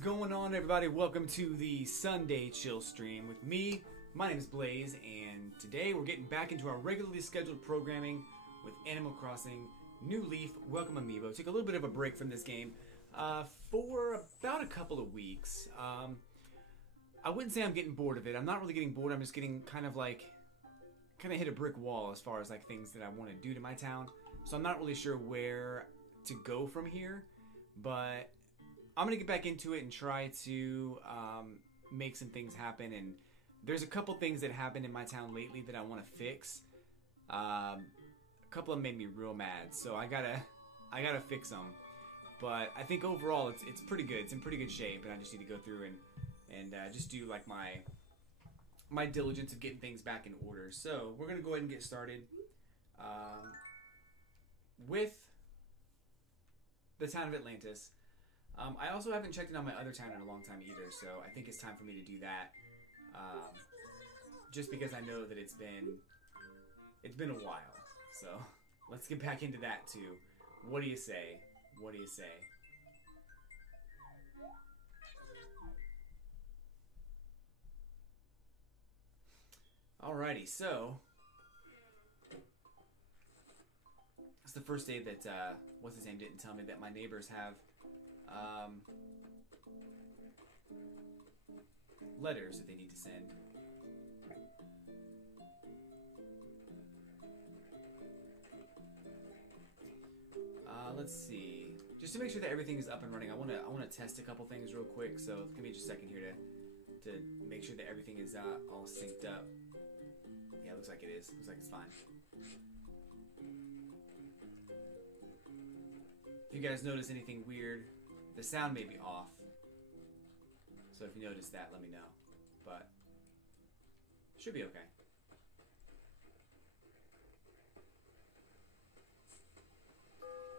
going on, everybody? Welcome to the Sunday Chill stream with me. My name is Blaze, and today we're getting back into our regularly scheduled programming with Animal Crossing New Leaf. Welcome, Amiibo. Took a little bit of a break from this game for about a couple of weeks. I wouldn't say I'm getting bored of it. I'm not really getting bored. I'm just getting kind of hit a brick wall as far as like things that I want to do to my town. So I'm not really sure where to go from here, but I'm going to get back into it and try to make some things happen. And there's a couple things that happened in my town lately that I want to fix. A couple of them made me real mad, so I gotta fix them. But I think overall it's pretty good. It's in pretty good shape, and I just need to go through and just do like my diligence of getting things back in order. So we're gonna go ahead and get started with the town of Atlantis. I also haven't checked in on my other town in a long time either, so I think it's time for me to do that. Just because I know that it's been a while. So let's get back into that too. What do you say? What do you say? Alrighty, so it's the first day that what's his name didn't tell me that my neighbors have letters that they need to send. Let's see. Just to make sure that everything is up and running, I want to test a couple things real quick. So give me just a second here to make sure that everything is all synced up. Yeah, looks like it is. Looks like it's fine. If you guys notice anything weird, the sound may be off. So if you notice that, let me know. But should be okay.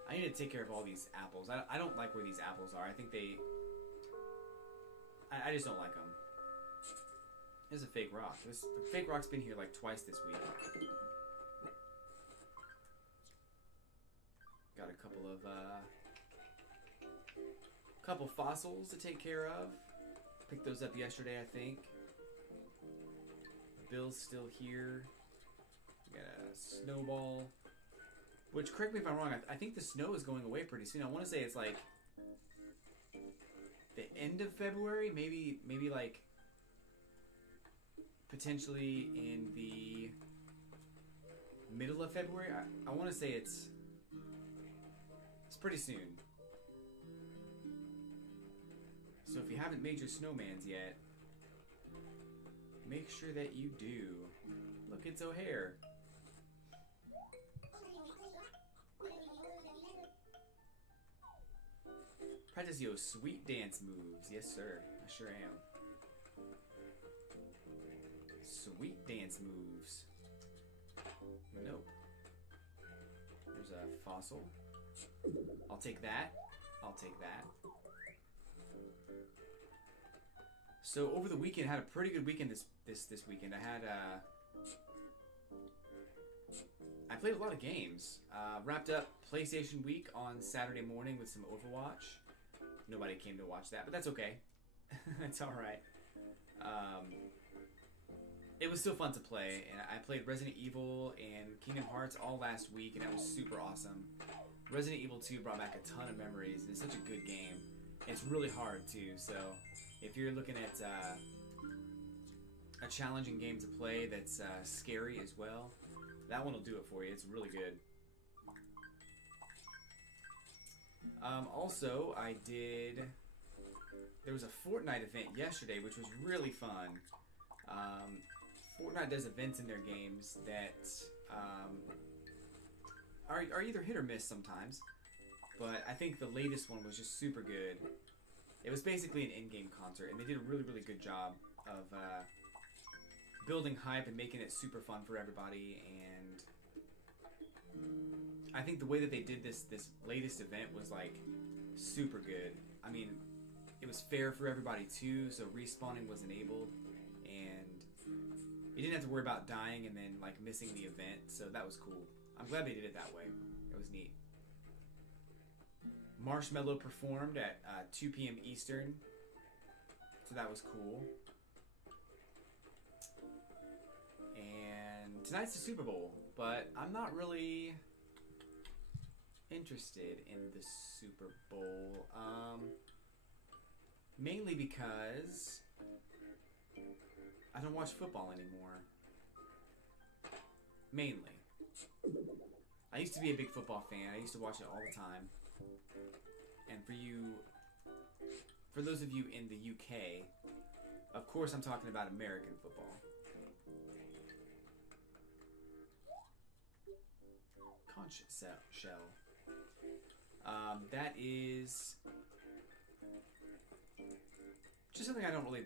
I need to take care of all these apples. I don't like where these apples are. I think I just don't like them. There's a fake rock. The fake rock's been here like twice this week. Got a couple fossils to take care of. Picked those up yesterday, I think. Bill's still here. We got a snowball. Which, correct me if I'm wrong, I think the snow is going away pretty soon. I want to say it's like the end of February, maybe like potentially in the middle of February. I want to say it's pretty soon. So if you haven't made your snowmans yet, make sure that you do. Look, it's O'Hare. Practice your sweet dance moves. Yes, sir. I sure am. Sweet dance moves. Nope. There's a fossil. I'll take that. I'll take that. So over the weekend, I had a pretty good weekend this weekend. I played a lot of games. Wrapped up PlayStation Week on Saturday morning with some Overwatch. Nobody came to watch that, but that's okay. That's alright. It was still fun to play, and I played Resident Evil and Kingdom Hearts all last week, and that was super awesome. Resident Evil 2 brought back a ton of memories, and it's such a good game. It's really hard, too, so if you're looking at a challenging game to play that's scary as well, that one will do it for you. It's really good. Also, there was a Fortnite event yesterday, which was really fun. Fortnite does events in their games that are either hit or miss sometimes, but I think the latest one was just super good. It was basically an in-game concert, and they did a really, really good job of building hype and making it super fun for everybody, and I think the way that they did this latest event was like super good. I mean, it was fair for everybody too, so respawning was enabled, and you didn't have to worry about dying and then like missing the event, so that was cool. I'm glad they did it that way. It was neat. Marshmello performed at 2 p.m. Eastern So that was cool. And tonight's the Super Bowl, but I'm not really interested in the Super Bowl. Mainly because I don't watch football anymore. Mainly. I used to be a big football fan. I used to watch it all the time. And for those of you in the UK, of course I'm talking about American football. Conch shell. That is just something I don't really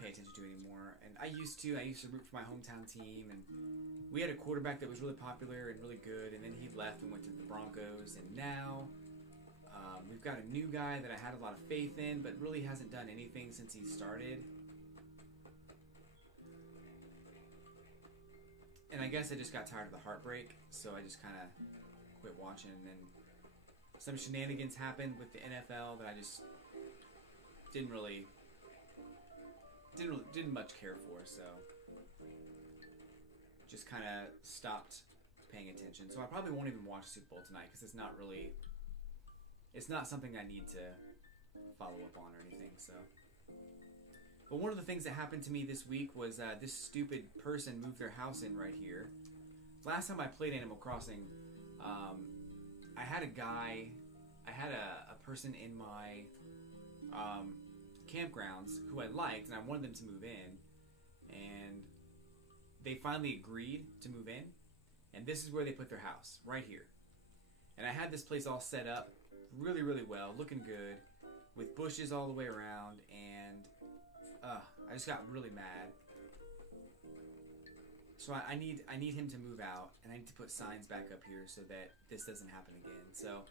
pay attention to anymore. And I used to root for my hometown team, and we had a quarterback that was really popular and really good, and then he left and went to the Broncos, and now we've got a new guy that I had a lot of faith in, but really hasn't done anything since he started. And I guess I just got tired of the heartbreak, so I just kind of quit watching. And then some shenanigans happened with the NFL that I just didn't much care for, so just kind of stopped paying attention. So I probably won't even watch Super Bowl tonight because it's not something I need to follow up on or anything. So, but one of the things that happened to me this week was this stupid person moved their house in right here. Last time I played Animal Crossing, I had a person in my campgrounds who I liked, and I wanted them to move in, and they finally agreed to move in, and this is where they put their house, right here. And I had this place all set up really, really well, looking good, with bushes all the way around, and I just got really mad. So I need him to move out, and I need to put signs back up here so that this doesn't happen again. So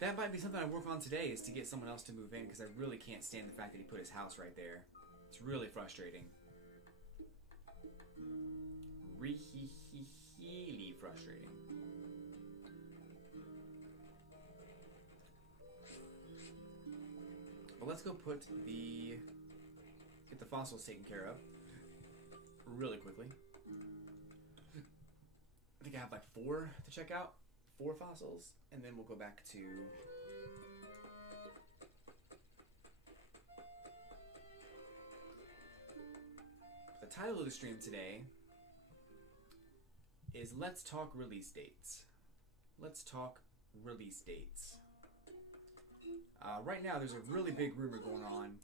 that might be something I work on today, is to get someone else to move in, because I really can't stand the fact that he put his house right there. It's really frustrating. Really frustrating. But let's go get the fossils taken care of really quickly. I think I have like 4 to check out. 4 fossils, and then we'll go back to the title of the stream today is Let's Talk Release Dates. Let's talk release dates. Right now there's a really big rumor going on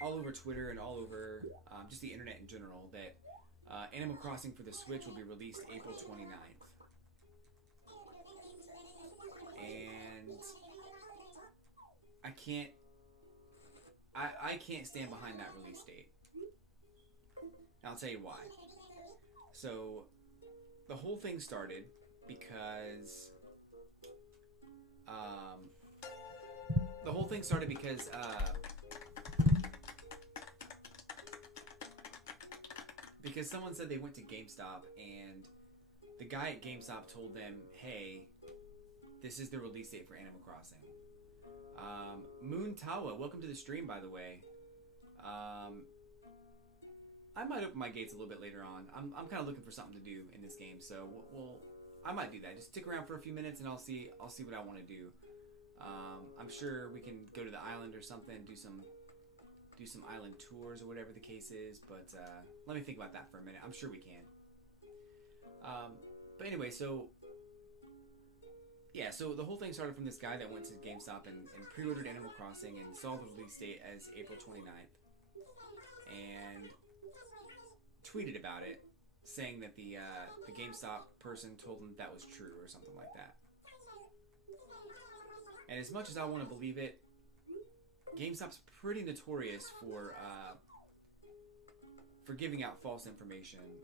all over Twitter and all over just the internet in general that Animal Crossing for the Switch will be released April 29th. And I can't stand behind that release date. And I'll tell you why. So the whole thing started because because someone said they went to GameStop, and the guy at GameStop told them, hey, this is the release date for Animal Crossing. Moon Tawa, welcome to the stream, by the way. I might open my gates a little bit later on. I'm kind of looking for something to do in this game, so I might do that. Just stick around for a few minutes, and I'll see what I want to do. I'm sure we can go to the island or something, do some island tours or whatever the case is, but let me think about that for a minute. I'm sure we can. But anyway, so the whole thing started from this guy that went to GameStop and pre-ordered Animal Crossing and saw the release date as April 29th and tweeted about it, saying that the GameStop person told him that was true or something like that. And as much as I want to believe it, GameStop's pretty notorious for giving out false information,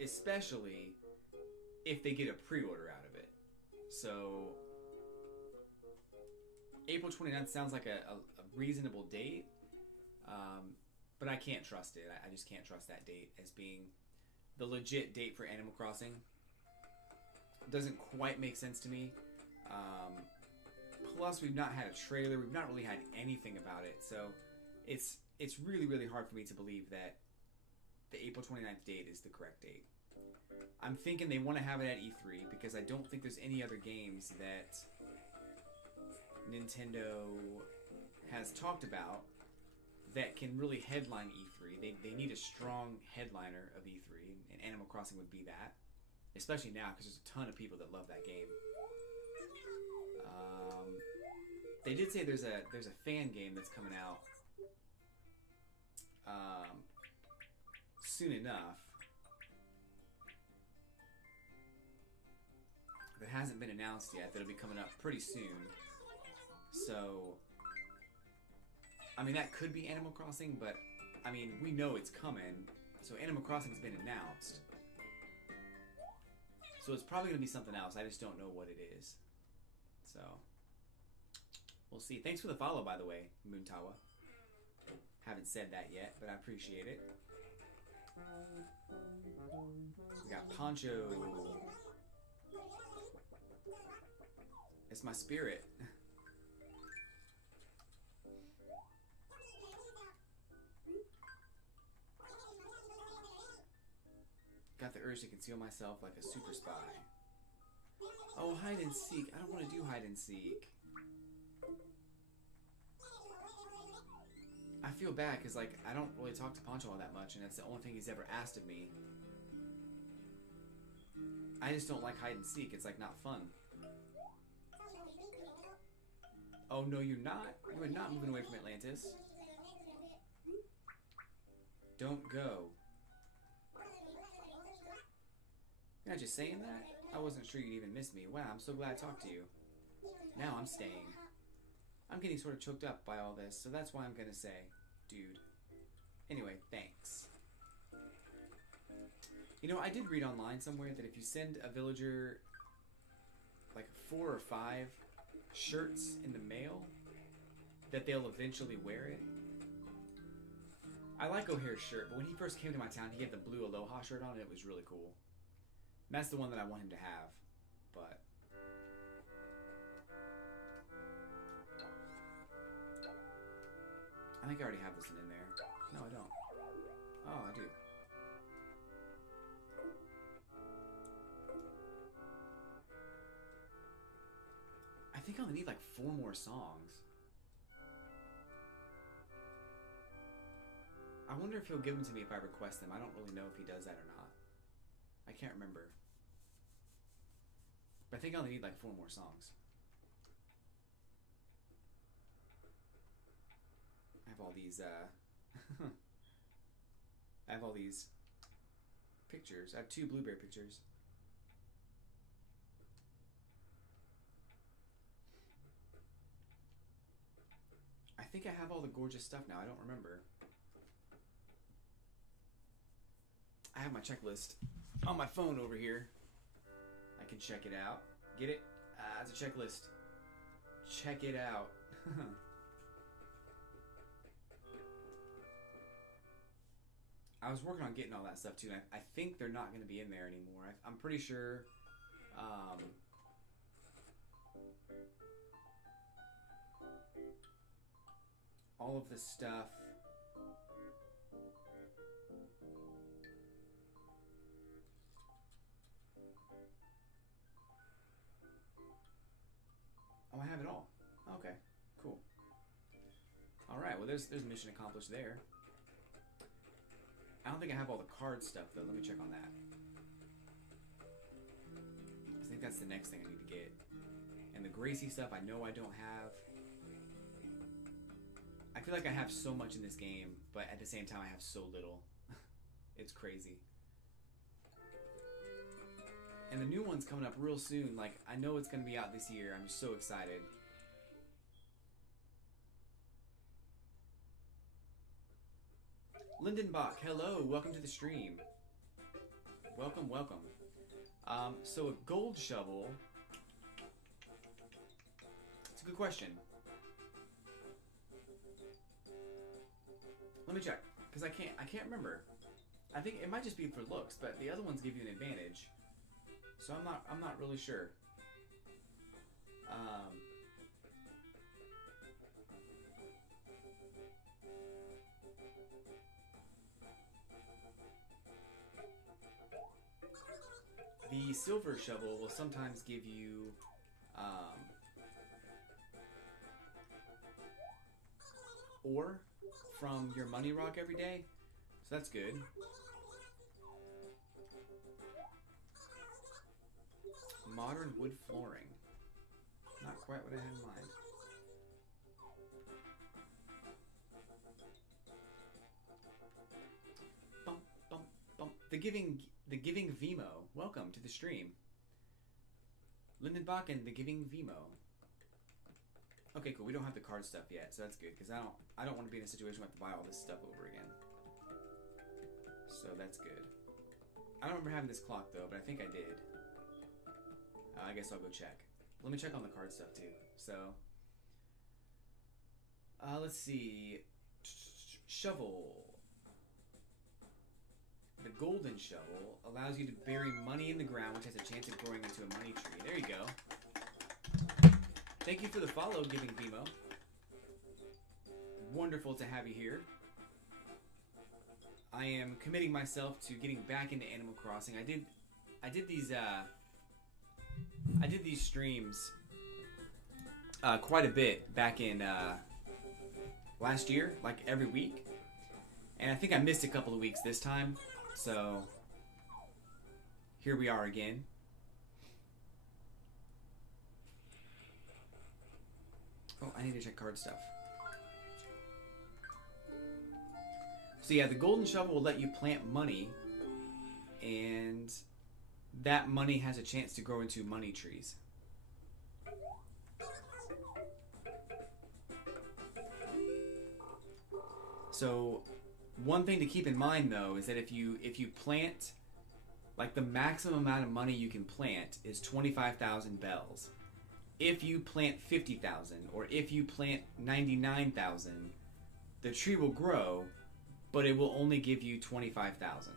especially if they get a pre-order out of it. So April 29th sounds like a reasonable date, but I can't trust it. I just can't trust that date as being the legit date for Animal Crossing. doesn't quite make sense to me. Plus, we've not had a trailer. We've not really had anything about it. So it's really, really hard for me to believe that the April 29th date is the correct date. I'm thinking they want to have it at E3 because I don't think there's any other games that Nintendo has talked about that can really headline E3. They need a strong headliner of E3, and Animal Crossing would be that. Especially now because there's a ton of people that love that game. They did say there's a fan game that's coming out soon enough. That hasn't been announced yet. That'll be coming up pretty soon. So, I mean, that could be Animal Crossing, but I mean, we know it's coming. So Animal Crossing's been announced. So it's probably going to be something else. I just don't know what it is. So, we'll see. Thanks for the follow, by the way, Moontawa. Haven't said that yet, but I appreciate it. We got Poncho. It's my spirit. Got the urge to conceal myself like a super spy. Oh, hide and seek. I don't want to do hide and seek. I feel bad because, like, I don't really talk to Poncho all that much, and that's the only thing he's ever asked of me. I just don't like hide and seek. It's, like, not fun. Oh, no, you're not. You are not moving away from Atlantis. Don't go. You're not just saying that? I wasn't sure you'd even miss me. Wow, I'm so glad I talked to you. Now I'm staying. I'm getting sort of choked up by all this, so that's why I'm gonna say, dude. Anyway, thanks. You know, I did read online somewhere that if you send a villager like 4 or 5 shirts in the mail, that they'll eventually wear it. I like O'Hare's shirt, but when he first came to my town, he had the blue Aloha shirt on, and it was really cool. And that's the one that I want him to have, but... I think I already have this one in there. No, I don't. Oh, I do. I think I only need like 4 more songs. I wonder if he'll give them to me if I request them. I don't really know if he does that or not. I can't remember. But I think I only need like 4 more songs. I have all these, I have all these pictures. I have 2 blueberry pictures. I think I have all the gorgeous stuff now. I don't remember. I have my checklist on my phone over here. I can check it out. Get it? It's a checklist. Check it out. I was working on getting all that stuff too, and I think they're not going to be in there anymore. I'm pretty sure all of the stuff oh, I have it all. Okay, cool. Alright, well there's mission accomplished there. I don't think I have all the card stuff though. Let me check on that. I think that's the next thing I need to get. And the Gracie stuff I know I don't have. I feel like I have so much in this game, but at the same time I have so little. It's crazy. And the new one's coming up real soon. Like, I know it's going to be out this year. I'm just so excited. Lindenbach, hello. Welcome to the stream. Welcome, welcome. So a gold shovel. It's a good question. Let me check, because I can't remember. I think it might just be for looks, but the other ones give you an advantage. So I'm not really sure. The silver shovel will sometimes give you ore from your money rock every day, so that's good. Modern wood flooring. Not quite what I had in mind. Bump, bump, bump. The Giving Vimo. Welcome to the stream. Lindenbach and the Giving Vimo. Okay, cool. We don't have the card stuff yet, so that's good because I don't want to be in a situation where I have to buy all this stuff over again. So that's good. I don't remember having this clock though, but I think I did. I guess I'll go check. Let me check on the card stuff too. So, let's see. Shovel. The golden shovel allows you to bury money in the ground, which has a chance of growing into a money tree. There you go. Thank you for the follow, Giving Vimo. Wonderful to have you here. I am committing myself to getting back into Animal Crossing. I did these streams quite a bit back in last year, like every week, and I think I missed a couple of weeks this time, so here we are again. Oh, I need to check card stuff. So yeah, the golden shovel will let you plant money, and that money has a chance to grow into money trees. So one thing to keep in mind though is that if you plant, like, the maximum amount of money you can plant is 25,000 bells. If you plant 50,000 or if you plant 99,000, the tree will grow, but it will only give you 25,000.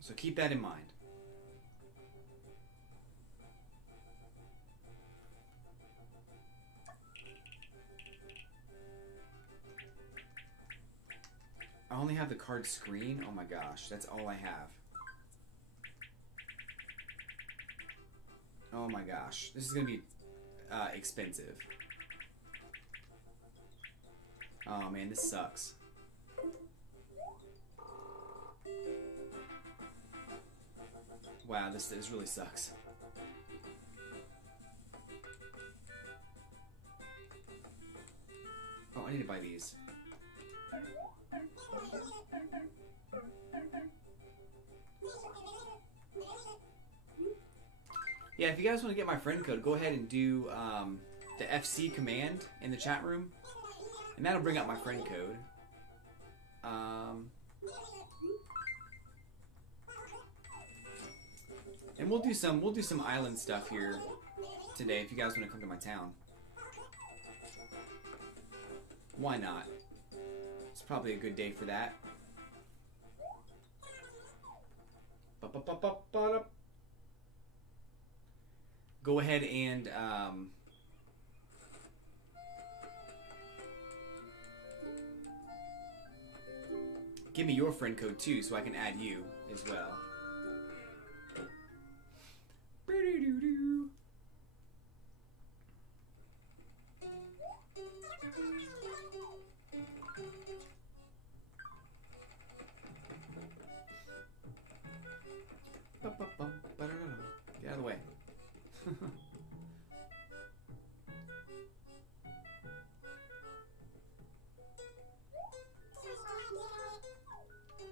So keep that in mind. I only have the card screen. Oh my gosh, that's all I have. Oh my gosh, this is gonna be expensive. Oh man, this sucks. Wow, this really sucks. Oh, I need to buy these. Yeah, if you guys want to get my friend code, go ahead and do the FC command in the chat room, and that'll bring up my friend code. And we'll do some island stuff here today if you guys want to come to my town. Why not? It's probably a good day for that. Go ahead and give me your friend code too, so I can add you as well. Get out of the way.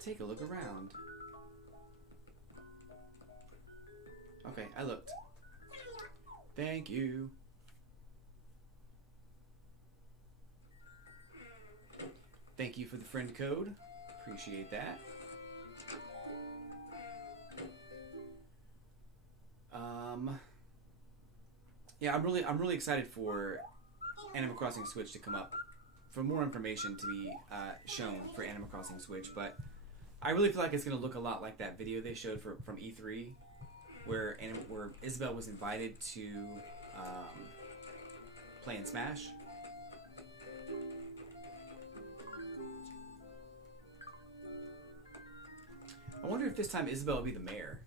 Take a look around. Okay, I looked. Thank you. Thank you for the friend code. Appreciate that. Yeah, I'm really excited for Animal Crossing Switch to come up, for more information to be shown for Animal Crossing Switch. But I really feel like it's gonna look a lot like that video they showed from E3, where Isabelle was invited to play in Smash. I wonder if this time Isabelle will be the mayor.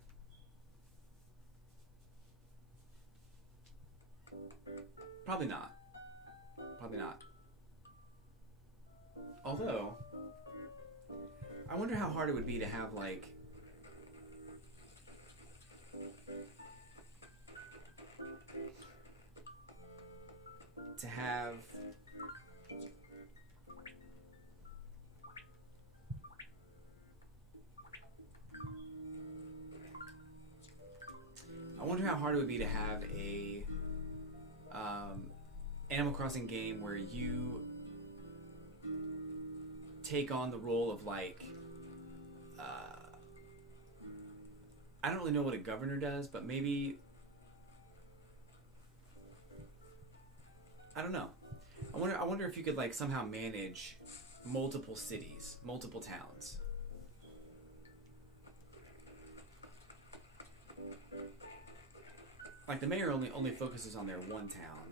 Probably not. Probably not. Although, I wonder how hard it would be to have, like... to have... I wonder how hard it would be to have a Animal Crossing game where you take on the role of, like, I don't really know what a governor does, but maybe, I don't know. I wonder if you could, like, somehow manage multiple cities, multiple towns. Like, the mayor only focuses on their one town.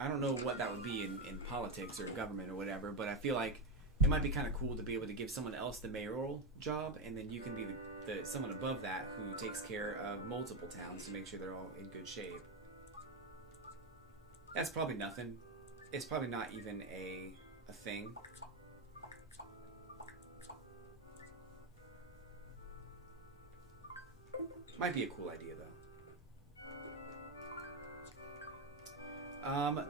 I don't know what that would be in politics or government or whatever, but I feel like it might be kind of cool to be able to give someone else the mayoral job, and then you can be the someone above that who takes care of multiple towns to make sure they're all in good shape. That's probably nothing. It's probably not even a thing. Might be a cool idea, though.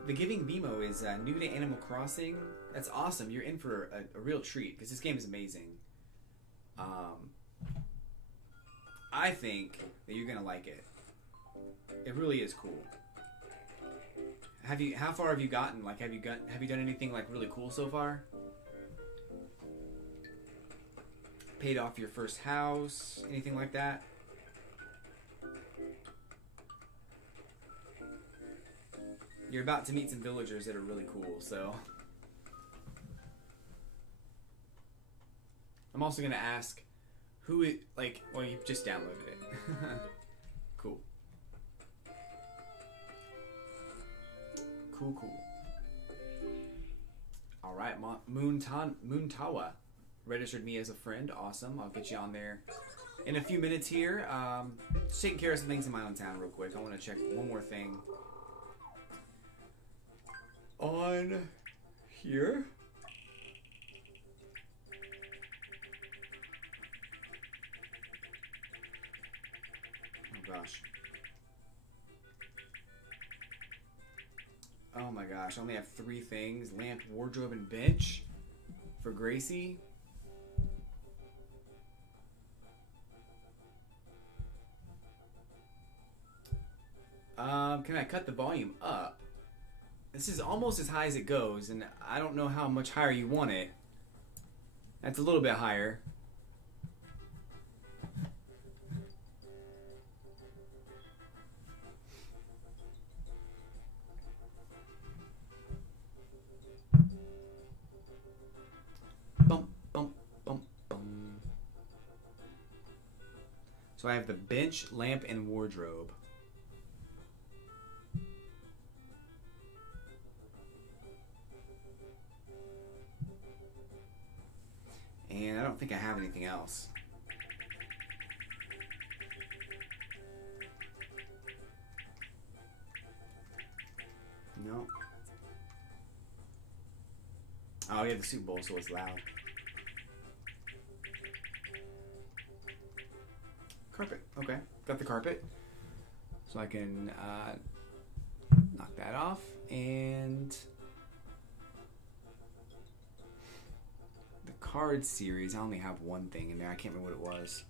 The Giving BMO is new to Animal Crossing. That's awesome. You're in for a real treat, because this game is amazing. I think that you're going to like it. It really is cool. How far have you gotten? Like, have you done anything, like, really cool so far? Paid off your first house? Anything like that? You're about to meet some villagers that are really cool, so... I'm also going to ask who it, like, well, you just downloaded it. Cool. Cool. Alright, Moontawa registered me as a friend. Awesome. I'll get you on there in a few minutes here. Just taking care of some things in my own town real quick. I want to check one more thing. On here. Oh gosh. Oh my gosh, I only have 3 things. Lamp, wardrobe, and bench for Gracie. Can I cut the volume up? This is almost as high as it goes, and I don't know how much higher you want it. That's a little bit higher. Bump, bump, bump, bump. So I have the bench, lamp, and wardrobe. And I don't think I have anything else. No. Oh, yeah, the soup bowl, so it's loud. Carpet. Okay, got the carpet. So I can knock that off. And the card series, I only have one thing in there. I can't remember what it was.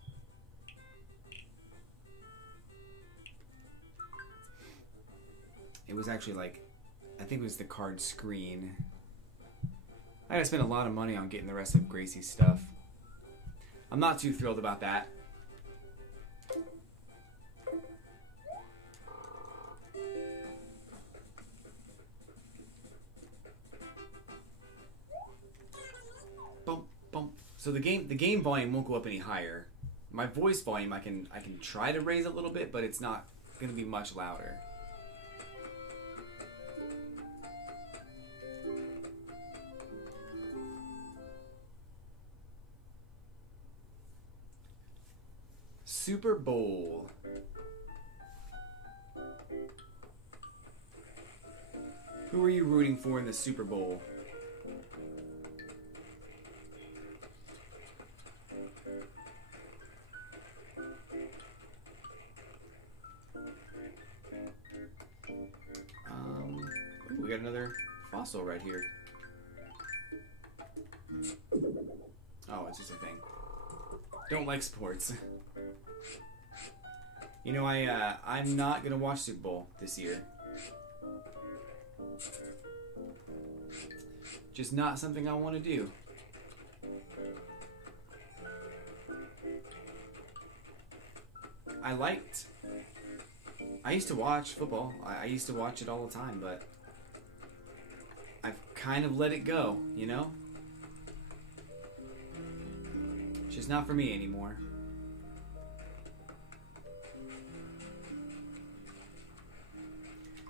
It was actually like, I think it was the card screen. I gotta spend a lot of money on getting the rest of Gracie's stuff. I'm not too thrilled about that. So the game volume won't go up any higher. My voice volume I can try to raise a little bit, but it's not going to be much louder. Super Bowl. Who are you rooting for in the Super Bowl? Ooh, we got another fossil right here. Oh, it's just a thing. Don't like sports. You know, I'm not gonna watch Super Bowl this year. Just not something I want to do. I used to watch football. I used to watch it all the time, but I've kind of let it go, you know? It's just not for me anymore.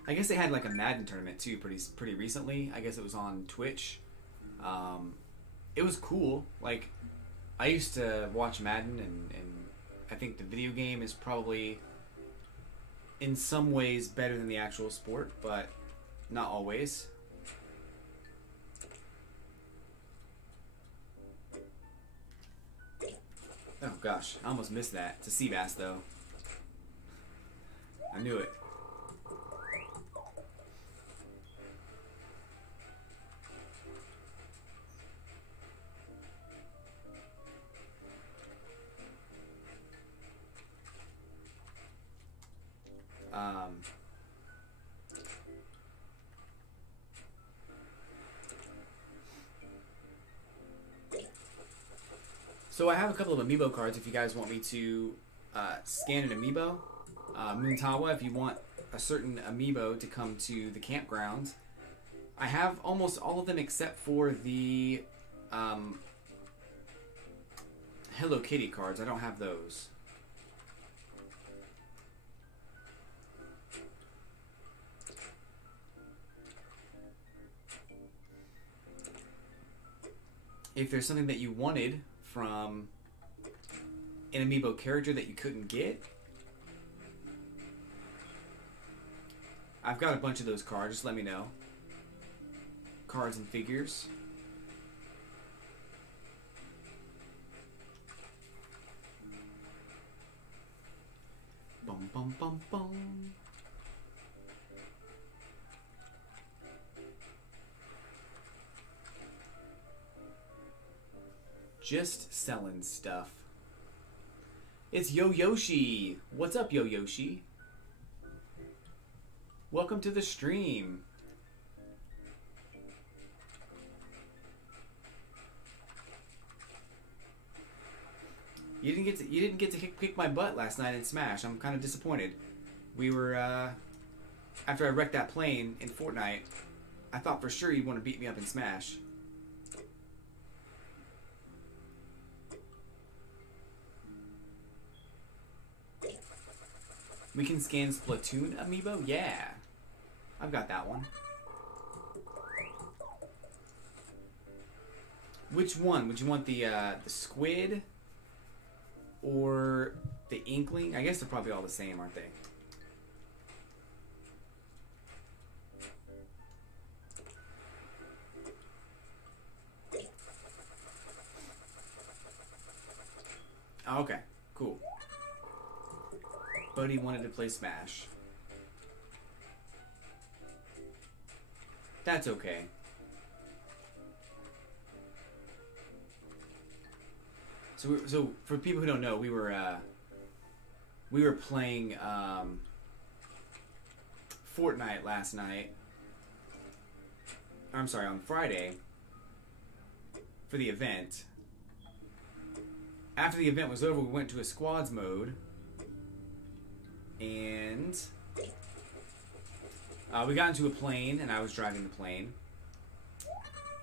I guess they had like a Madden tournament too pretty recently. I guess it was on Twitch. It was cool. Like, I used to watch Madden, and I think the video game is probably in some ways better than the actual sport, but not always. Oh gosh, I almost missed that. It's a Seabass though. I knew it. So I have a couple of Amiibo cards if you guys want me to scan an Amiibo. Moontawa, if you want a certain Amiibo to come to the campground. I have almost all of them except for the Hello Kitty cards. I don't have those. If there's something that you wanted from an Amiibo character that you couldn't get, I've got a bunch of those cards. Just let me know. Cards and figures. Bum bum bum bum. Just selling stuff. It's Yo Yoshi. What's up, Yo Yoshi? Welcome to the stream. You didn't get to kick my butt last night in Smash. I'm kind of disappointed. We were after I wrecked that plane in Fortnite, I thought for sure you'd want to beat me up in Smash. We can scan Splatoon Amiibo? Yeah. I've got that one. Which one? Would you want the squid or the inkling? I guess they're probably all the same, aren't they? Okay, cool. Buddy wanted to play Smash. That's okay. So for people who don't know, we were playing Fortnite last night. I'm sorry, on Friday for the event. After the event was over, we went to a squads mode. And we got into a plane, and I was driving the plane.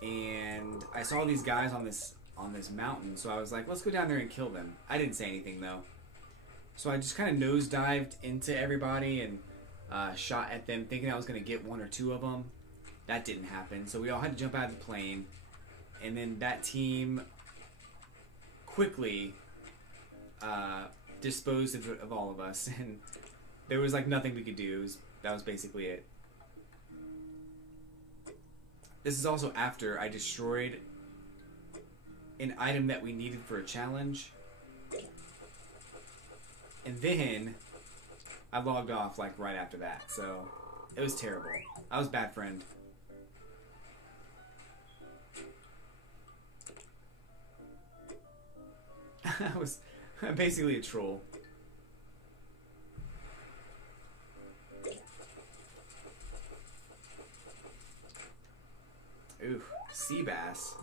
And I saw these guys on this on this mountain. So I was like, let's go down there and kill them. I didn't say anything though. So I just kind of nosedived into everybody and shot at them, thinking I was going to get one or two of them. That didn't happen. So we all had to jump out of the plane. And then that team quickly disposed of all of us. And there was like nothing we could do. That was basically it. This is also after I destroyed an item that we needed for a challenge. And then I logged off like right after that. So it was terrible. I was a bad friend. I was basically a troll. Ooh, Seabass.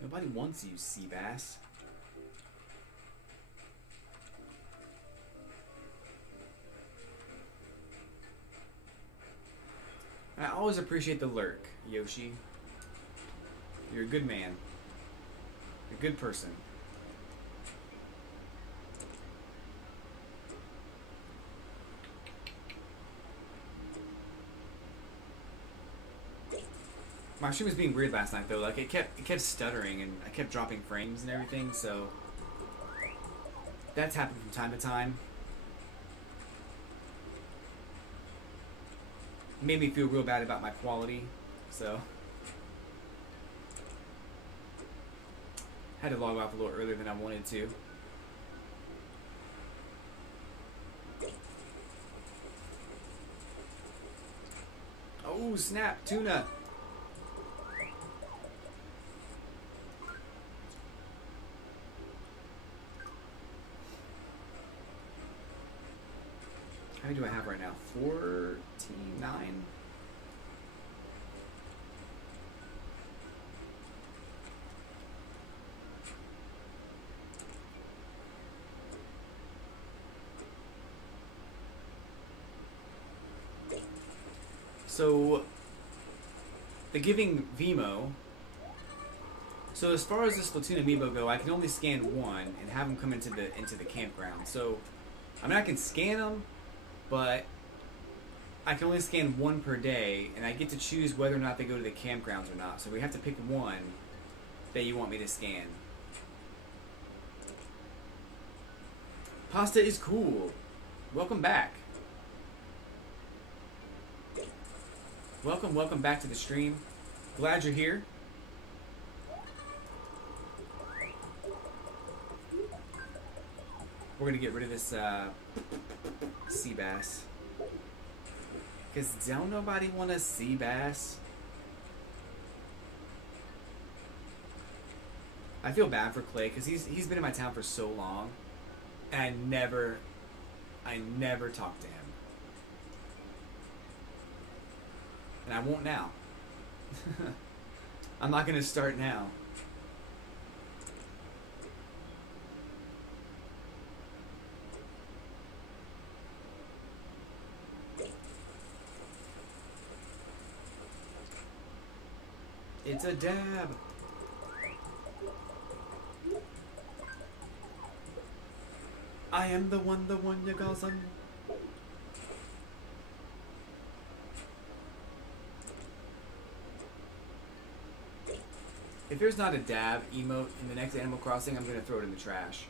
Nobody wants you, Seabass. I always appreciate the lurk, Yoshi. You're a good man. A good person. My stream was being weird last night though. Like it kept stuttering and I kept dropping frames and everything, so that's happened from time to time. It made me feel real bad about my quality, so had to log off a little earlier than I wanted to. Oh snap, tuna! How many do I have right now? 49? So, the giving Vimo. So as far as the Splatoon amiibo go, I can only scan one and have them come into the campground. So, I mean I can scan them, but I can only scan one per day, and I get to choose whether or not they go to the campgrounds or not. So we have to pick one that you want me to scan. Pasta is cool. Welcome back. Welcome back to the stream. Glad you're here. We're gonna get rid of this Seabass. Cause don't nobody want a Seabass. I feel bad for Clay because he's been in my town for so long, and I never talked to him. And I won't now. I'm not gonna start now. It's a dab. I am the one you call son. If there's not a dab emote in the next Animal Crossing, I'm gonna throw it in the trash.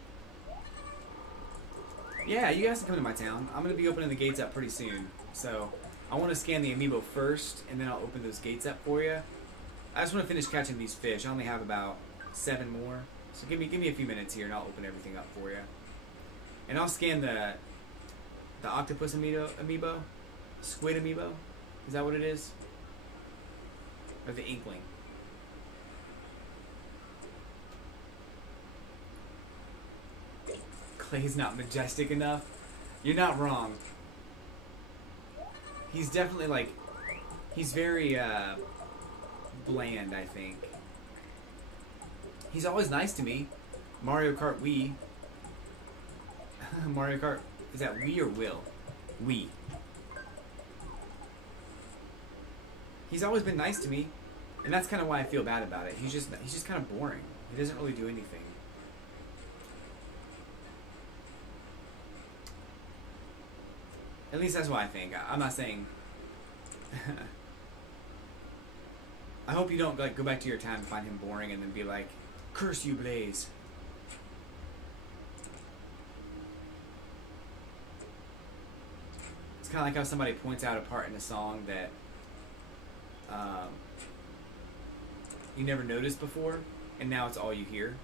Yeah, you guys can come to my town. I'm gonna be opening the gates up pretty soon. So I want to scan the amiibo first, and then I'll open those gates up for you. I just want to finish catching these fish. I only have about 7 more. So give me a few minutes here and I'll open everything up for you. And I'll scan the octopus amiibo? Squid amiibo? Is that what it is? Or the inkling? Clay's not majestic enough? You're not wrong. He's definitely like, he's very bland, I think. He's always nice to me. Mario Kart Wii. Mario Kart, is that Wii or Will? Wii. He's always been nice to me. And that's kind of why I feel bad about it. He's just kind of boring. He doesn't really do anything. At least that's what I think. I'm not saying. I hope you don't like go back to your town and find him boring and then be like, "Curse you, Blaze." It's kind of like how somebody points out a part in a song that you never noticed before, and now it's all you hear.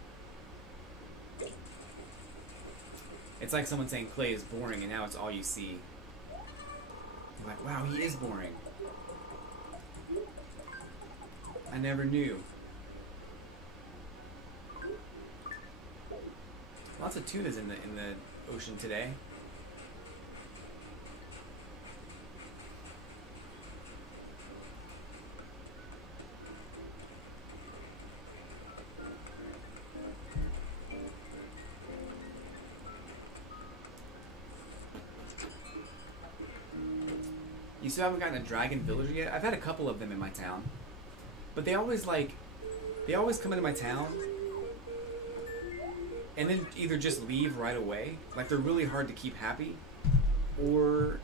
It's like someone saying Clay is boring, and now it's all you see. You're like, wow, he is boring. I never knew. Lots of tunas in the ocean today. You still haven't gotten a dragon villager yet? I've had a couple of them in my town. But they always come into my town and then either just leave right away. Like they're really hard to keep happy. Or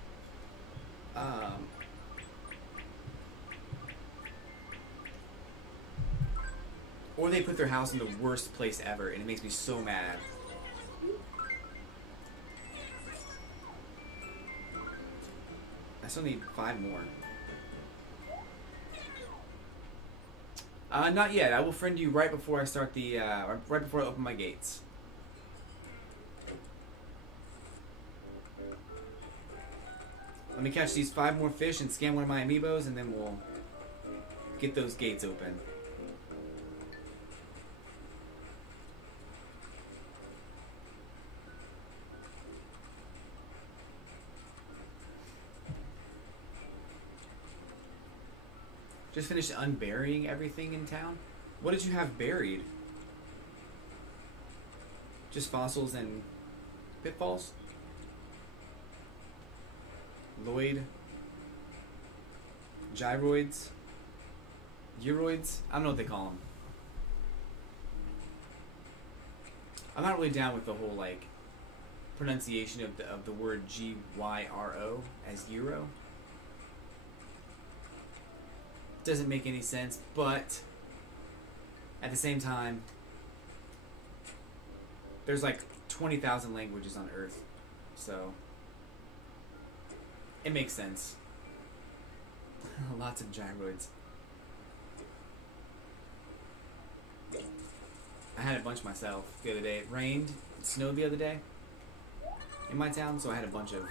they put their house in the worst place ever and it makes me so mad. I still need 5 more. Not yet. I will friend you right before I start the, right before I open my gates. Let me catch these 5 more fish and scan one of my amiibos, and then we'll get those gates open. Just finished unburying everything in town. What did you have buried? Just fossils and pitfalls? Lloyd? Gyroids? Gyroids? I don't know what they call them. I'm not really down with the whole like pronunciation of the word Gyro as gyro. Doesn't make any sense, but at the same time, there's like 20,000 languages on Earth, so it makes sense. Lots of gyroids. I had a bunch myself the other day. It rained, it snowed the other day in my town, so I had a bunch of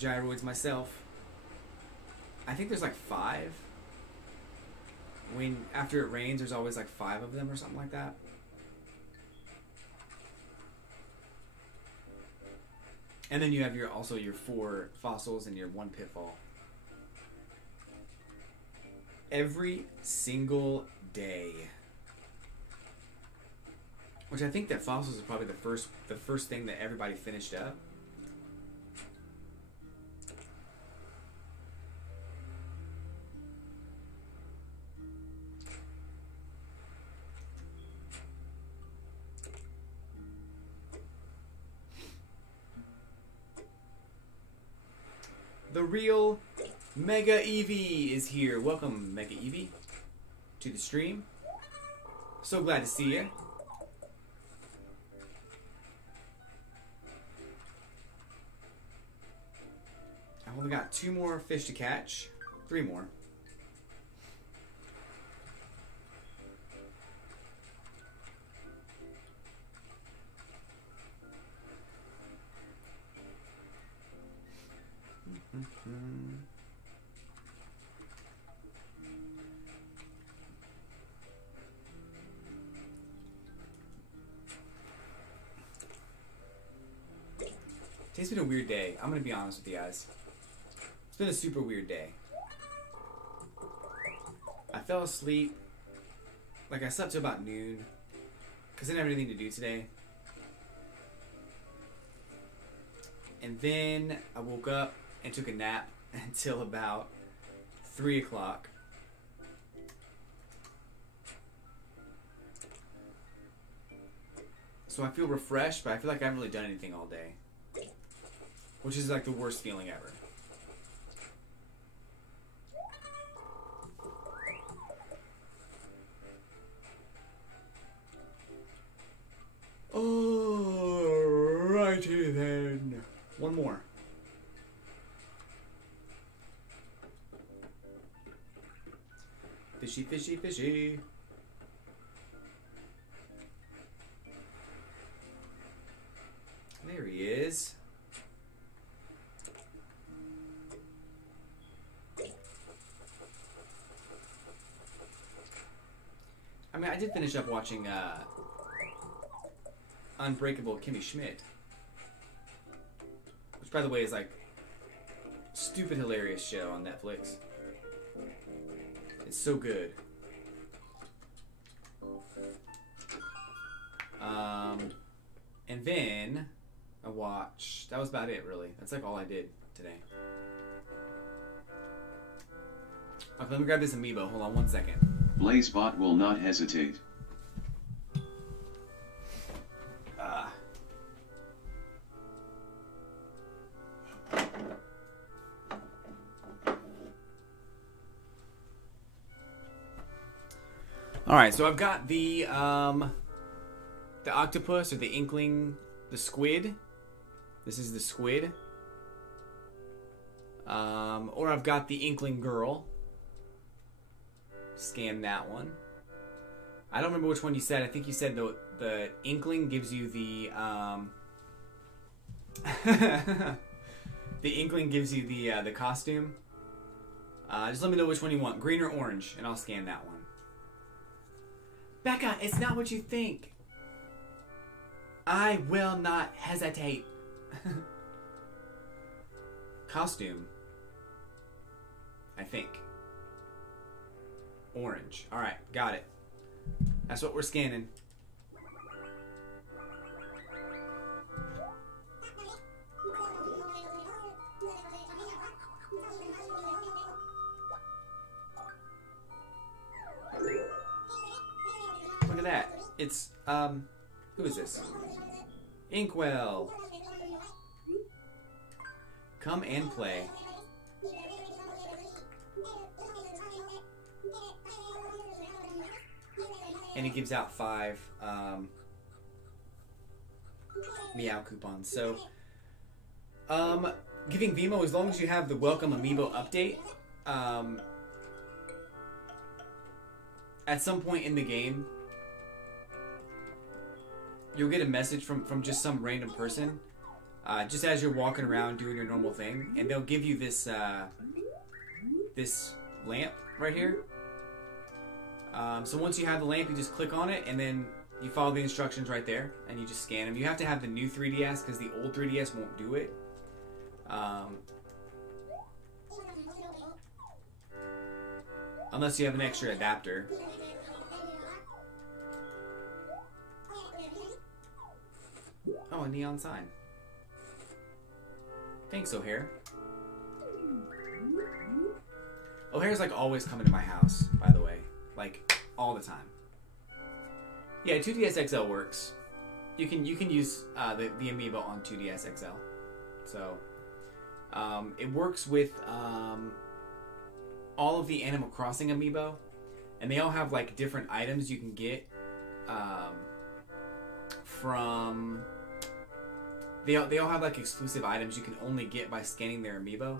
gyroids myself. I think there's like 5. When after it rains, there's always like 5 of them or something like that. And then you have your 4 fossils and your 1 pitfall. Every single day. Which I think that fossils is probably the first thing that everybody finished up. The real Mega Eevee is here. Welcome, Mega Eevee, to the stream. So glad to see you. I've only got 2 more fish to catch. 3 more. Today's been a weird day. I'm gonna be honest with you guys. It's been a super weird day. I fell asleep. Like I slept till about noon. Because I didn't have anything to do today. And then I woke up and took a nap until about 3 o'clock. So I feel refreshed, but I feel like I haven't really done anything all day. Which is like the worst feeling ever. Alrighty then. One more. Fishy, fishy, fishy. There he is. I mean, I did finish up watching Unbreakable Kimmy Schmidt, which, by the way, is like stupid hilarious show on Netflix. It's so good. And then I watched. That was about it, really. That's like all I did today. Okay, let me grab this amiibo. Hold on one second. BlazeBot will not hesitate. All right, so I've got the octopus or the inkling, the squid. This is the squid. Or I've got the inkling girl. Scan that one. I don't remember which one you said. I think you said the inkling gives you the the inkling gives you the costume. Just let me know which one you want, green or orange, and I'll scan that one. Becca, it's not what you think. I will not hesitate. Costume. I think. Orange. Alright, got it. That's what we're scanning. Look at that. It's, who is this? Inkwell. Come and play. And it gives out 5 meow coupons. So, giving Vimo, as long as you have the welcome amiibo update, at some point in the game, you'll get a message from just some random person, just as you're walking around doing your normal thing, and they'll give you this this lamp right here. So once you have the lamp, you just click on it, and then you follow the instructions right there, and you just scan them. You have to have the new 3DS, because the old 3DS won't do it. Unless you have an extra adapter. Oh, a neon sign. Thanks, O'Hare. O'Hare's like always coming to my house, by the way. Like, all the time. Yeah, 2DS XL works. You can use the amiibo on 2DS XL. So, it works with all of the Animal Crossing amiibo. And they all have like different items you can get from... They all have like exclusive items you can only get by scanning their amiibo.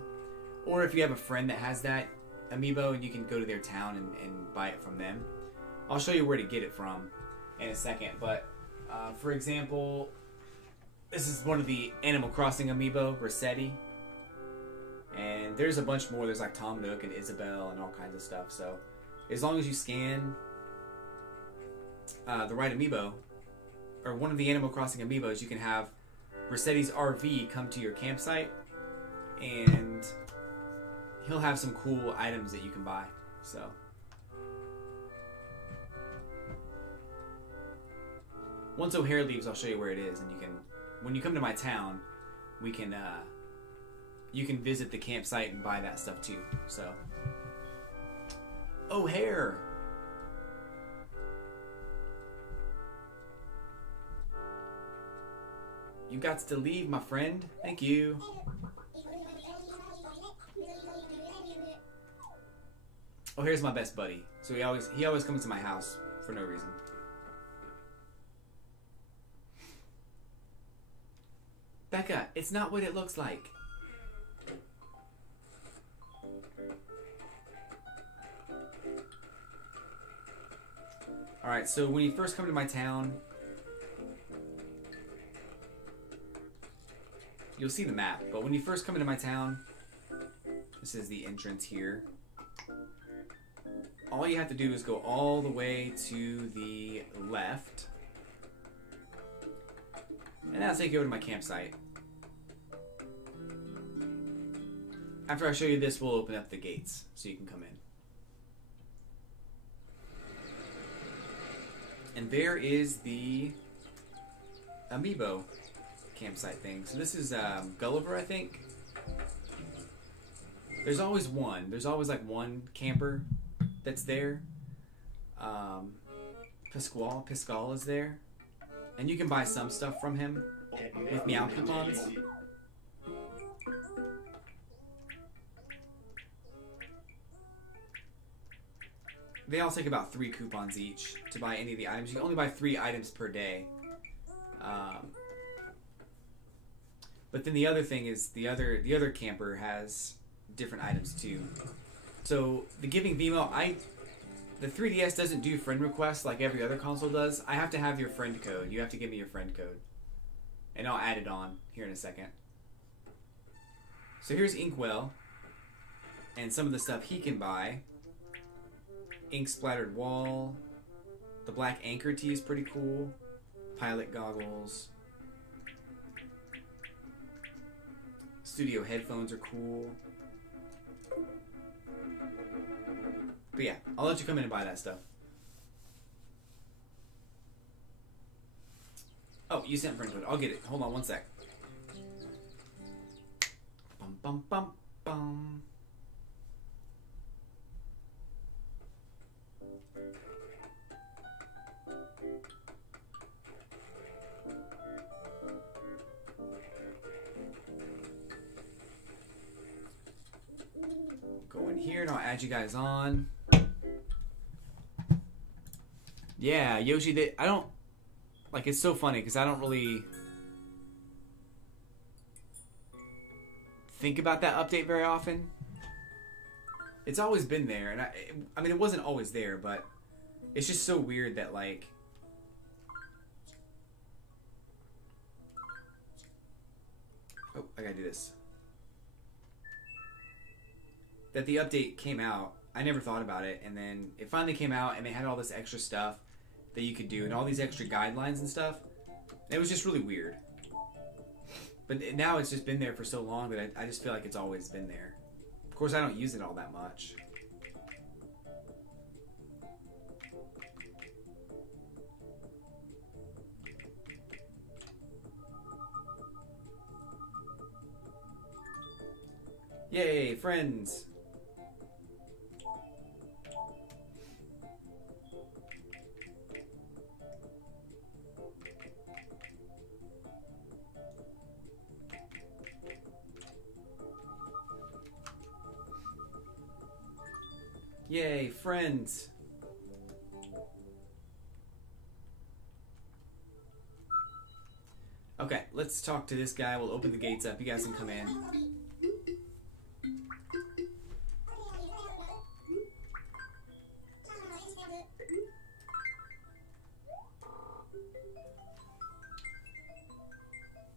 Or if you have a friend that has that amiibo, you can go to their town and buy it from them. I'll show you where to get it from in a second. But for example, this is one of the Animal Crossing amiibo, Rossetti. And there's a bunch more. There's like Tom Nook and Isabelle and all kinds of stuff. So as long as you scan the right amiibo, or one of the Animal Crossing amiibos, you can have Rossetti's RV come to your campsite, and he'll have some cool items that you can buy. So once O'Hare leaves, I'll show you where it is, and you can, when you come to my town, we can you can visit the campsite and buy that stuff too. So O'Hare. You got to leave, my friend. Thank you. Oh, here's my best buddy. So he always comes to my house for no reason. Becca, it's not what it looks like. Alright, so when you first come to my town, you'll see the map, but when you first come into my town, this is the entrance here. All you have to do is go all the way to the left, and that'll take you over to my campsite. After I show you this, we'll open up the gates so you can come in. And there is the Amiibo Campsite thing. So this is Gulliver, I think. There's always one. There's always like one camper that's there. Pasquale is there. And you can buy some stuff from him with meow coupons. They all take about 3 coupons each to buy any of the items. You can only buy 3 items per day. But then the other thing is the other camper has different items too. So the Giving Vimo, the 3DS doesn't do friend requests like every other console does. I have to have your friend code. You have to give me your friend code. And I'll add it on here in a second. So here's Inkwell and some of the stuff he can buy. Ink splattered wall. The black anchor tee is pretty cool. Pilot goggles. Studio headphones are cool. But yeah, I'll let you come in and buy that stuff. Oh, you sent friend code. I'll get it. Hold on one sec. Bum bum bum bum. Go in here and I'll add you guys on. Yeah, Yoshi, I don't... Like, it's so funny because I don't really think about that update very often. It's always been there, and I mean, it wasn't always there, but it's just so weird that, like... Oh, I gotta do this. That the update came out, I never thought about it, and then it finally came out, and they had all this extra stuff that you could do, and all these extra guidelines and stuff. It was just really weird. But now it's just been there for so long that I just feel like it's always been there. Of course, I don't use it all that much. Yay, friends! Yay, friends! Okay, let's talk to this guy. We'll open the gates up. You guys can come in.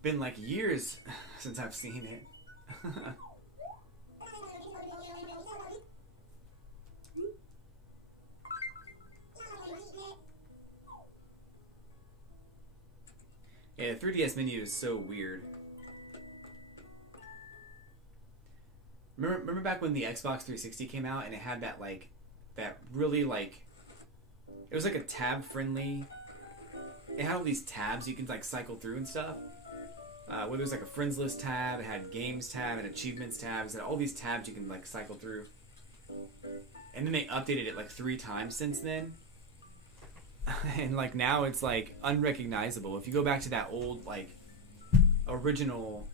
Been like years since I've seen it. Yeah, the 3DS menu is so weird. Remember back when the Xbox 360 came out and it had that like, that really like, it was like a tab friendly, it had all these tabs you can like cycle through and stuff. Where there was like a friends list tab, it had games tab and achievements tabs, and all these tabs you can like cycle through. And then they updated it like 3 times since then. And like now it's like unrecognizable. If you go back to that old like original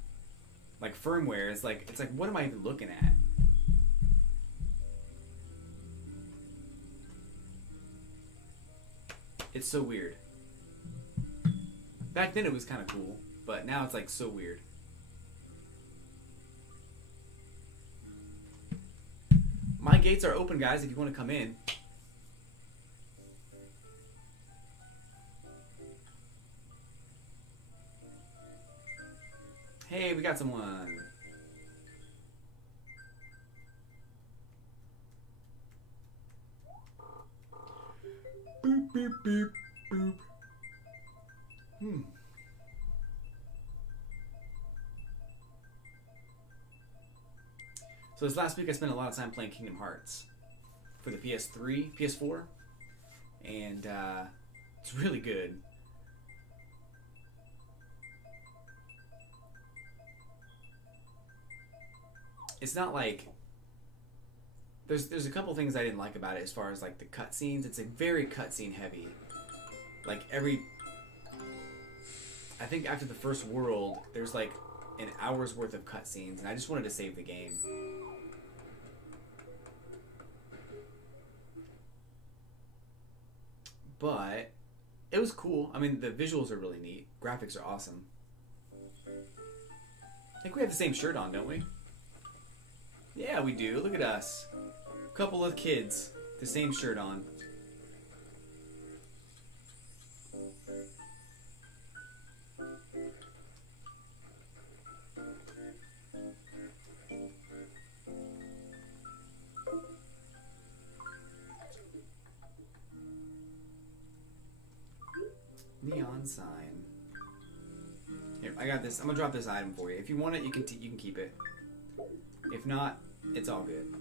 like firmware. It's like what am I even looking at? It's so weird. Back then it was kind of cool, but now it's like so weird. My gates are open, guys, if you want to come in. Hey, we got someone. Boop, boop, boop, boop. So this last week I spent a lot of time playing Kingdom Hearts for the PS3, PS4, and it's really good. It's not like there's a couple things I didn't like about it as far as like the cutscenes. It's a very cutscene heavy. Like I think after the first world, there's like an hour's worth of cutscenes, and I just wanted to save the game. But it was cool. I mean, the visuals are really neat. Graphics are awesome. I think we have the same shirt on, don't we? Yeah, we do. Look at us. Couple of kids. The same shirt on. Neon sign. Here, I got this. I'm gonna drop this item for you. If you want it, you can keep it. If not, it's all good.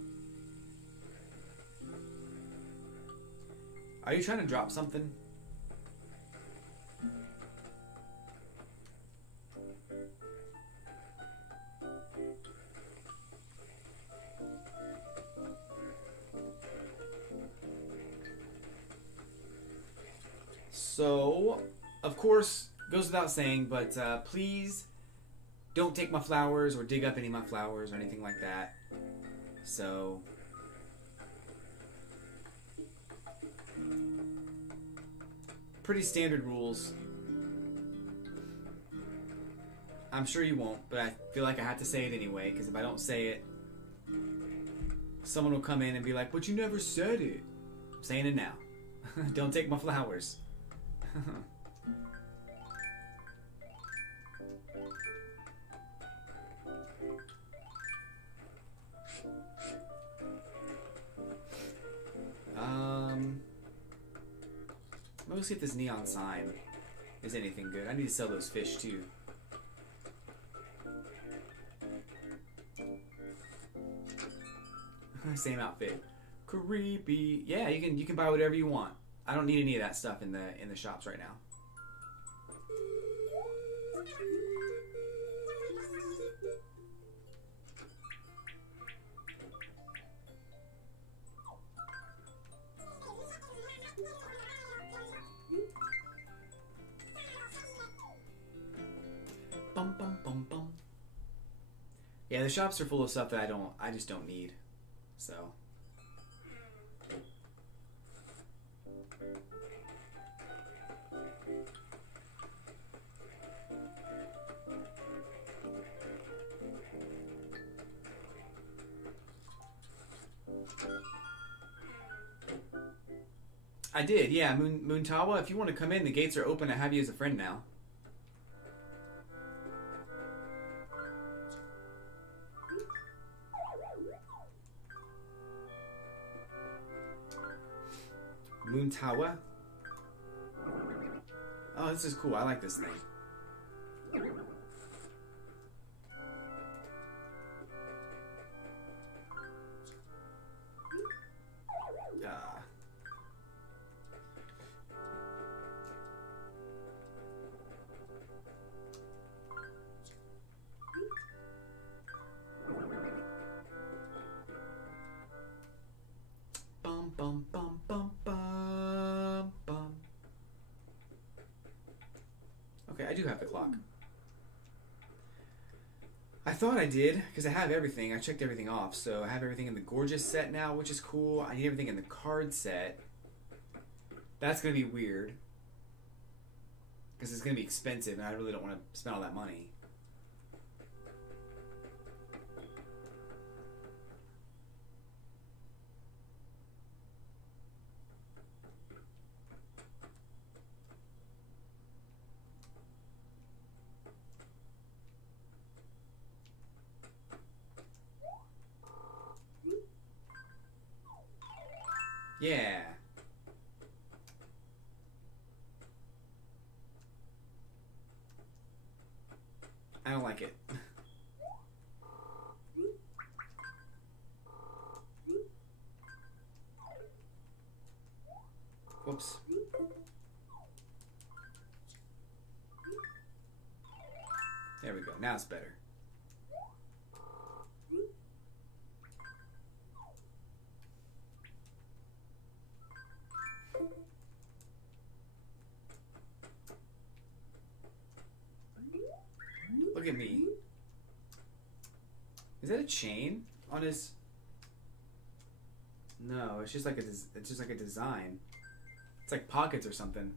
Are you trying to drop something? So, of course, goes without saying, but please don't take my flowers or dig up any of my flowers or anything like that. So, pretty standard rules. I'm sure you won't, but I feel like I have to say it anyway, because if I don't say it, someone will come in and be like, but you never said it. I'm saying it now. Don't take my flowers. Let me see if this neon sign is anything good. I need to sell those fish too. Same outfit. Creepy. Yeah, you can buy whatever you want. I don't need any of that stuff in the shops right now. Bum bum bum bum. Yeah, the shops are full of stuff that I just don't need. So I did, yeah. Moontawa, if you want to come in, the gates are open. I have you as a friend now. Moontawa. Oh, this is cool. I like this thing. Bum bum bum bum bum bum. Okay, I do have the clock. I thought I did, because I have everything. I checked everything off. So I have everything in the Gorgeous set now, which is cool. I need everything in the card set. That's going to be weird. Because it's going to be expensive, and I really don't want to spend all that money. Yeah. I don't like it. Whoops. There we go. Now it's better. Look at me. Is that a chain on his? No, it's just like a design. It's like pockets or something.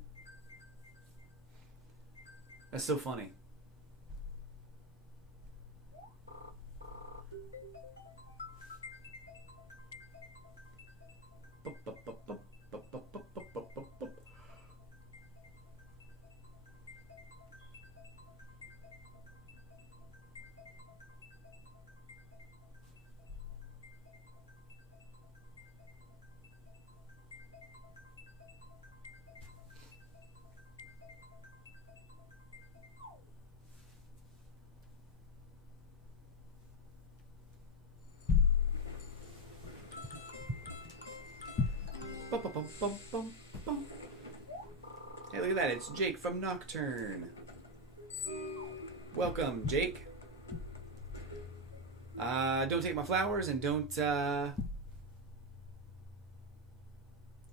That's so funny. Hey, look at that. It's Jake from Nocturne. Welcome, Jake. Don't take my flowers and don't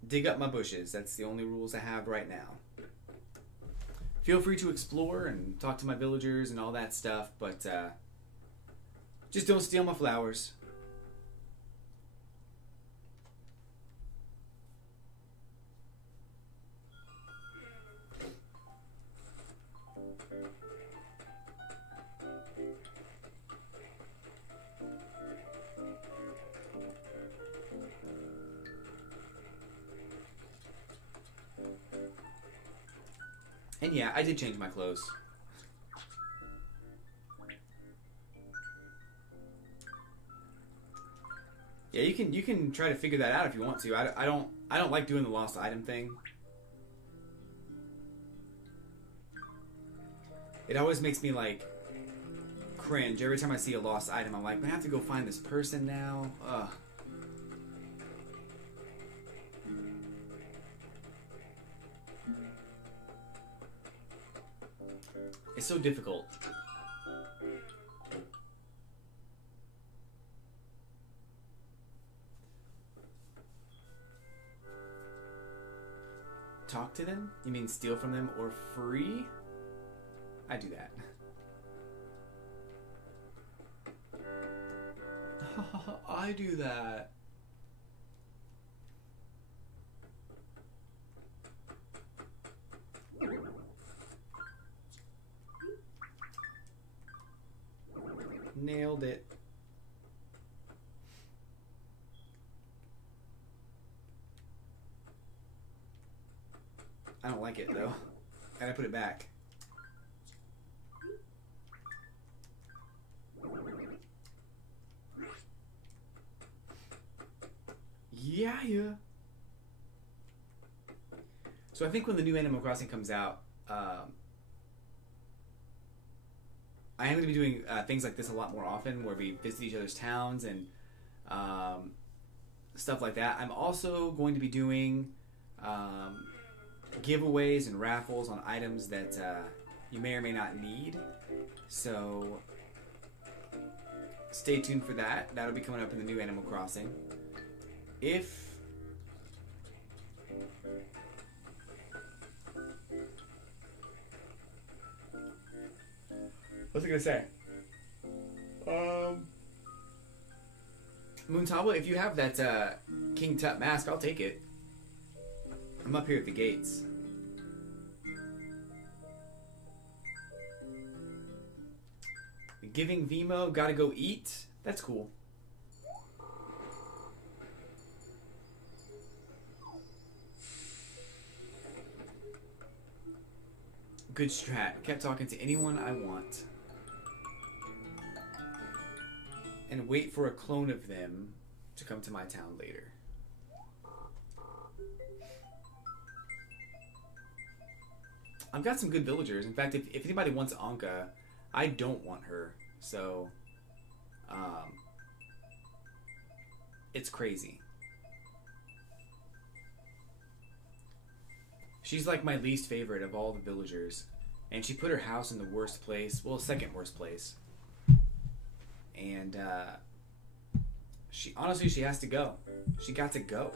dig up my bushes. That's the only rules I have right now. Feel free to explore and talk to my villagers and all that stuff, but just don't steal my flowers. And yeah, I did change my clothes. Yeah, you can try to figure that out if you want to. I don't like doing the lost item thing. It always makes me like cringe every time I see a lost item. I'm like, I have to go find this person now. Ugh. It's so difficult. Talk to them? You mean steal from them or free? I do that. I do that. Nailed it. I don't like it though. I gotta put it back. Yeah. So I think when the new Animal Crossing comes out, I am going to be doing things like this a lot more often, where we visit each other's towns and stuff like that. I'm also going to be doing giveaways and raffles on items that you may or may not need. So stay tuned for that. That'll be coming up in the new Animal Crossing. What's it gonna say? Moontaba, if you have that King Tut mask, I'll take it. I'm up here at the gates. Giving Vimo, gotta go eat. That's cool. Good strat. Kept talking to anyone I want. And wait for a clone of them to come to my town later. I've got some good villagers. In fact, if anybody wants Anka, I don't want her. So, it's crazy. She's like my least favorite of all the villagers. And she put her house in the worst place. Well, second worst place. And, honestly, she has to go. She got to go.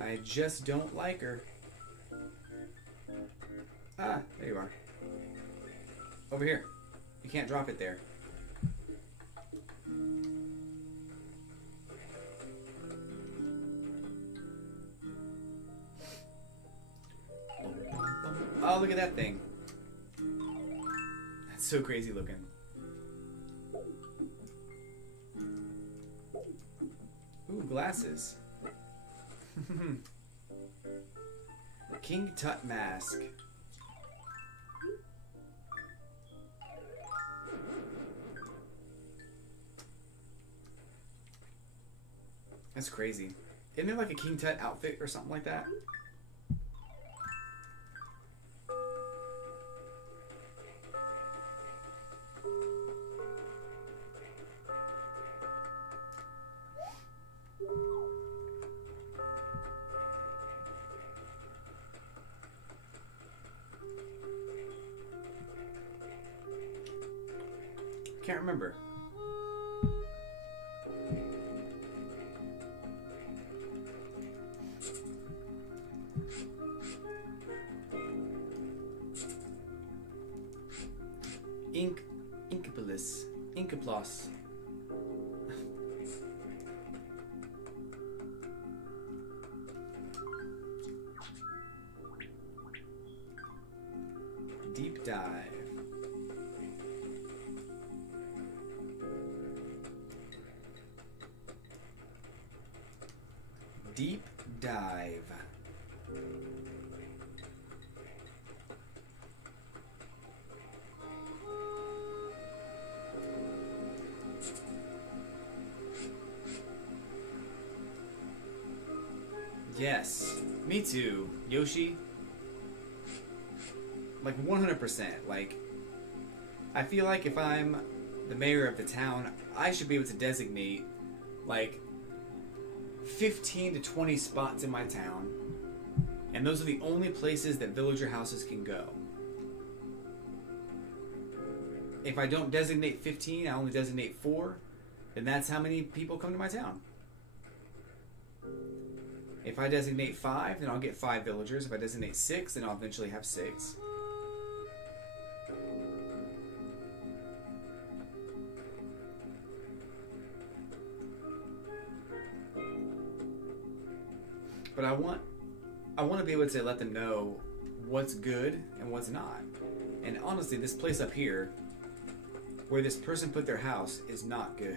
I just don't like her. Ah, there you are. Over here. You can't drop it there. Oh, look at that thing. That's so crazy looking. Ooh, glasses. King Tut mask. That's crazy. Isn't there like a King Tut outfit or something like that? Can't remember. Inkaplos. Deep dive. Deep dive. Yes, me too, Yoshi. Like 100%. Like, I feel like if I'm the mayor of the town, I should be able to designate like 15 to 20 spots in my town, and those are the only places that villager houses can go. If I don't designate 15, I only designate 4, then that's how many people come to my town. If I designate 5, then I'll get 5 villagers. If I designate 6, then I'll eventually have 6. But I want to be able to let them know what's good and what's not. And honestly, this place up here, where this person put their house, is not good.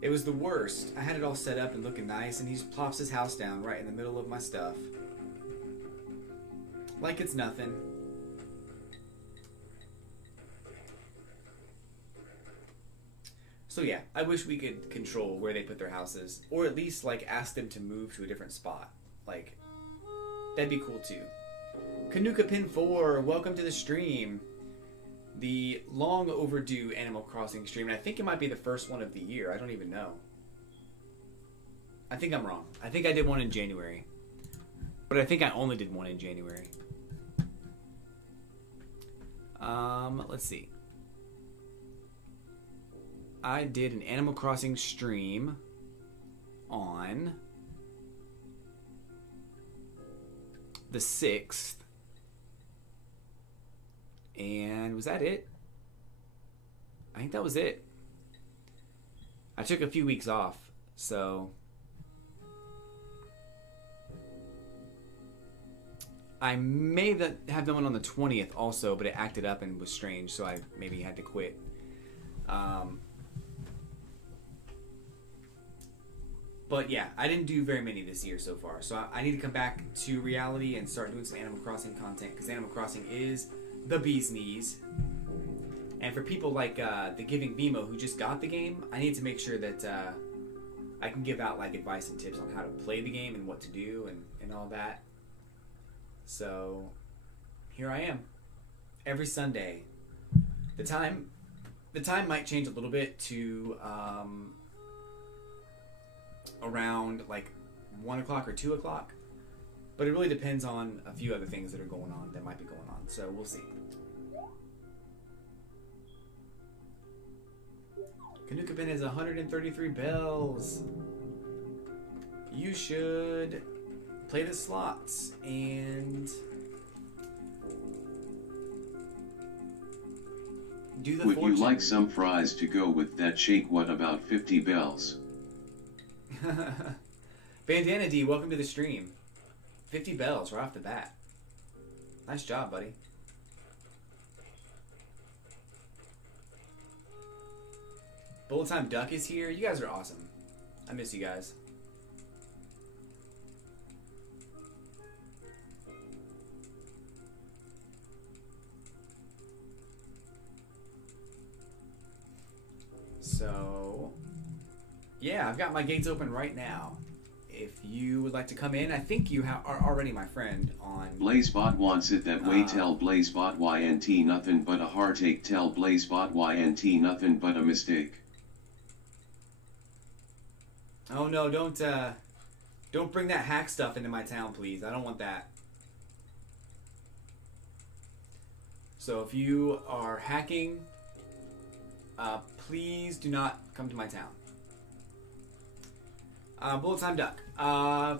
It was the worst. I had it all set up and looking nice, and he just plops his house down right in the middle of my stuff. Like it's nothing. So yeah, I wish we could control where they put their houses, or at least like ask them to move to a different spot. Like, that'd be cool too. Kanuka Pin 4, welcome to the stream. The long overdue Animal Crossing stream, and I think it might be the first one of the year. I don't even know. I think I'm wrong. I think I did one in January. But I think I only did one in January. Let's see. I did an Animal Crossing stream on the 6th. And was that it? I think that was it. I took a few weeks off, so I may have done one on the 20th also, but it acted up and was strange, so I maybe had to quit. But yeah, I didn't do very many this year so far, so I need to come back to reality and start doing some Animal Crossing content, because Animal Crossing is the bee's knees. And for people like the Giving Vimo who just got the game, I need to make sure that I can give out like advice and tips on how to play the game and what to do and all that. So here I am, every Sunday. The time might change a little bit to around like 1 o'clock or 2 o'clock, but it really depends on a few other things that are going on that might be going on. So we'll see. Kanukapin has 133 bells. You should play the slots and do the Would fortune. you like some fries to go with that shake? What about 50 bells? Bandana D, welcome to the stream. 50 bells right off the bat. Nice job, buddy. Bullet Time Duck is here. You guys are awesome. I miss you guys. So, yeah, I've got my gates open right now. If you would like to come in, I think you are already my friend on... Blazebot wants it that way. Tell Blazebot YNT nothing but a heartache. Tell Blazebot YNT nothing but a mistake. Oh no, don't bring that hack stuff into my town, please. I don't want that. So if you are hacking, please do not come to my town. Bullet Time Duck.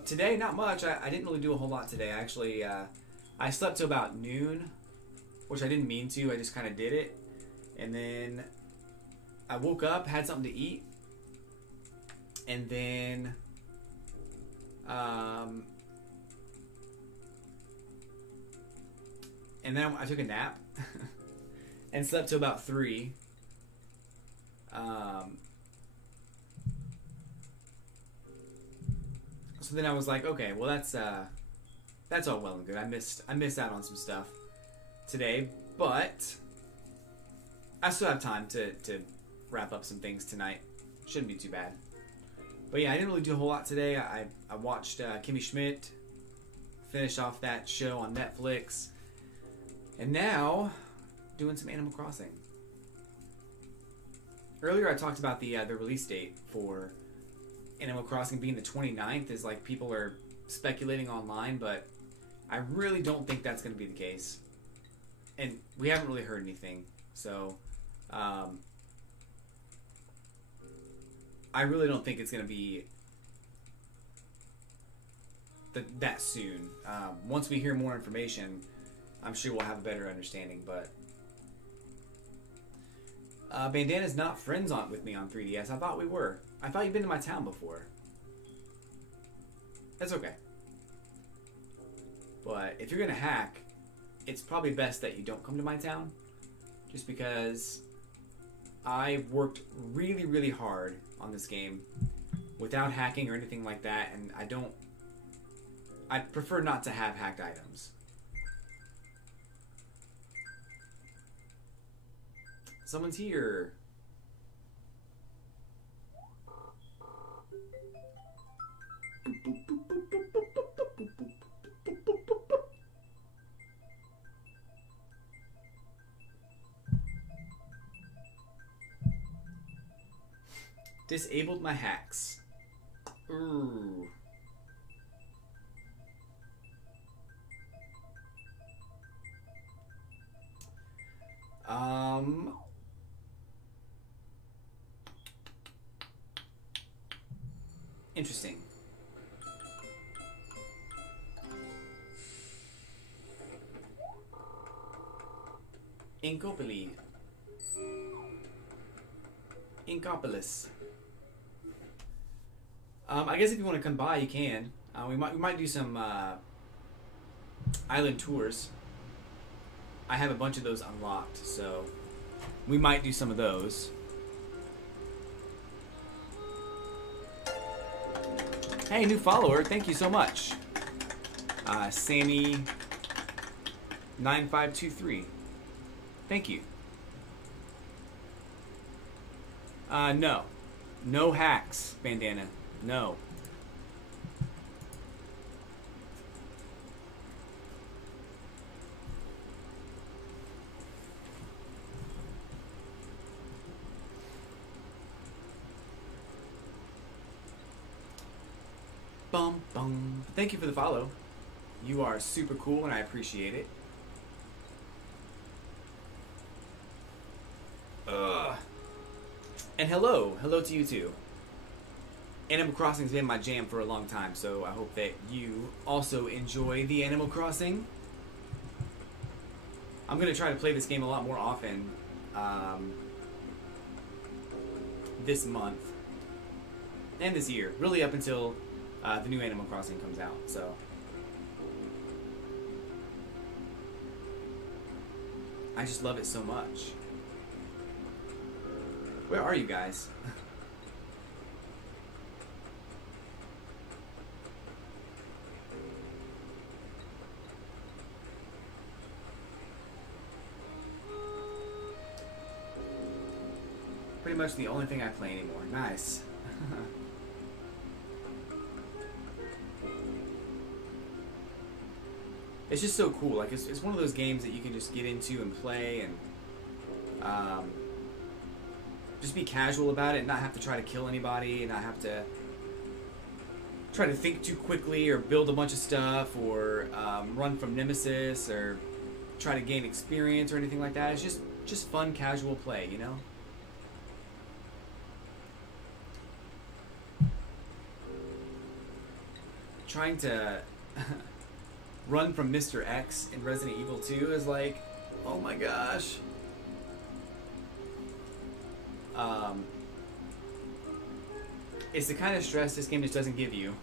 Today, not much. I didn't really do a whole lot today. Actually, I slept till about noon, which I didn't mean to. I just kind of did it. And then I woke up, had something to eat. And then I took a nap and slept till about 3. So then I was like, okay, well that's all well and good. I missed out on some stuff today, but I still have time to wrap up some things tonight. Shouldn't be too bad. But yeah, I didn't really do a whole lot today. I watched Kimmy Schmidt finish off that show on Netflix. And now, doing some Animal Crossing. Earlier I talked about the release date for Animal Crossing being the 29th, is like people are speculating online, but I really don't think that's going to be the case. And we haven't really heard anything. So, I really don't think it's going to be that soon. Once we hear more information, I'm sure we'll have a better understanding. But Bandana's not friends with me on 3DS. I thought we were. I thought you'd been to my town before. That's okay. But if you're going to hack, it's probably best that you don't come to my town. Just because I worked really, really hard on this game without hacking or anything like that, and I prefer not to have hacked items. Someone's here. Disabled my hacks. Ooh. Interesting. Inkopoli. Inkopolis. I guess if you want to come by, you can. We might do some island tours. I have a bunch of those unlocked, so we might do some of those. Hey, new follower! Thank you so much, Sammy9523. Thank you. No. No hacks, Bandana. No. Bum, bum. Thank you for the follow. You are super cool and I appreciate it. And hello to you too. Animal Crossing's been my jam for a long time, so I hope that you also enjoy the Animal Crossing. I'm gonna try to play this game a lot more often this month and this year, really up until the new Animal Crossing comes out. So I just love it so much. Where are you guys? Pretty much the only thing I play anymore. Nice. It's just so cool. Like it's one of those games that you can just get into and play and just be casual about it and not have to try to kill anybody and not have to try to think too quickly or build a bunch of stuff or run from nemesis or try to gain experience or anything like that. It's just fun, casual play, you know? Trying to run from Mr. X in Resident Evil 2 is like, oh my gosh. It's the kind of stress this game just doesn't give you.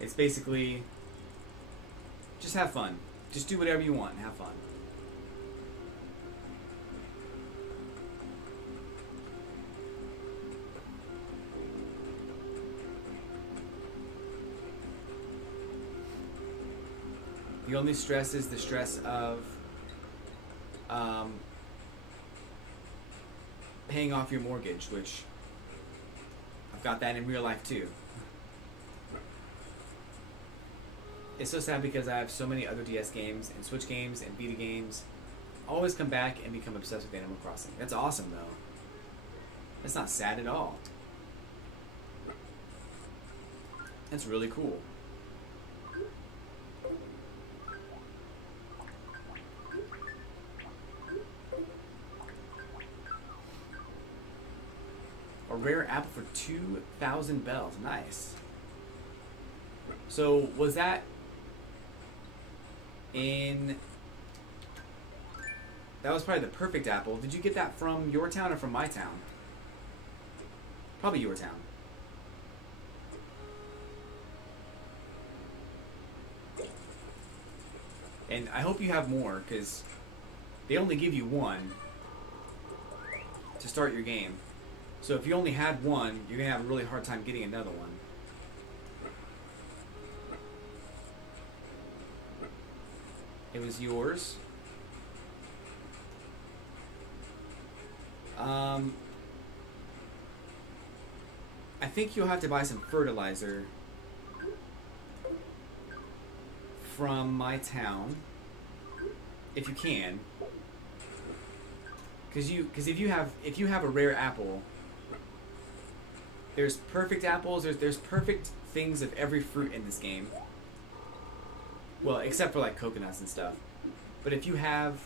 It's basically just have fun. Just do whatever you want and have fun. The only stress is the stress of paying off your mortgage, which I've got that in real life too. It's so sad because I have so many other DS games and Switch games and Vita games. I always come back and become obsessed with Animal Crossing. That's awesome though. That's not sad at all. That's really cool. A rare apple for 2,000 bells. Nice. So, was that in... That was probably the perfect apple. Did you get that from your town or from my town? Probably your town. And I hope you have more, because they only give you one to start your game. So if you only had one, you're going to have a really hard time getting another one. It was yours. I think you'll have to buy some fertilizer from my town, if you can. Because if you have a rare apple, there's perfect apples. There's perfect things of every fruit in this game. Well, except for like coconuts and stuff. But if you have,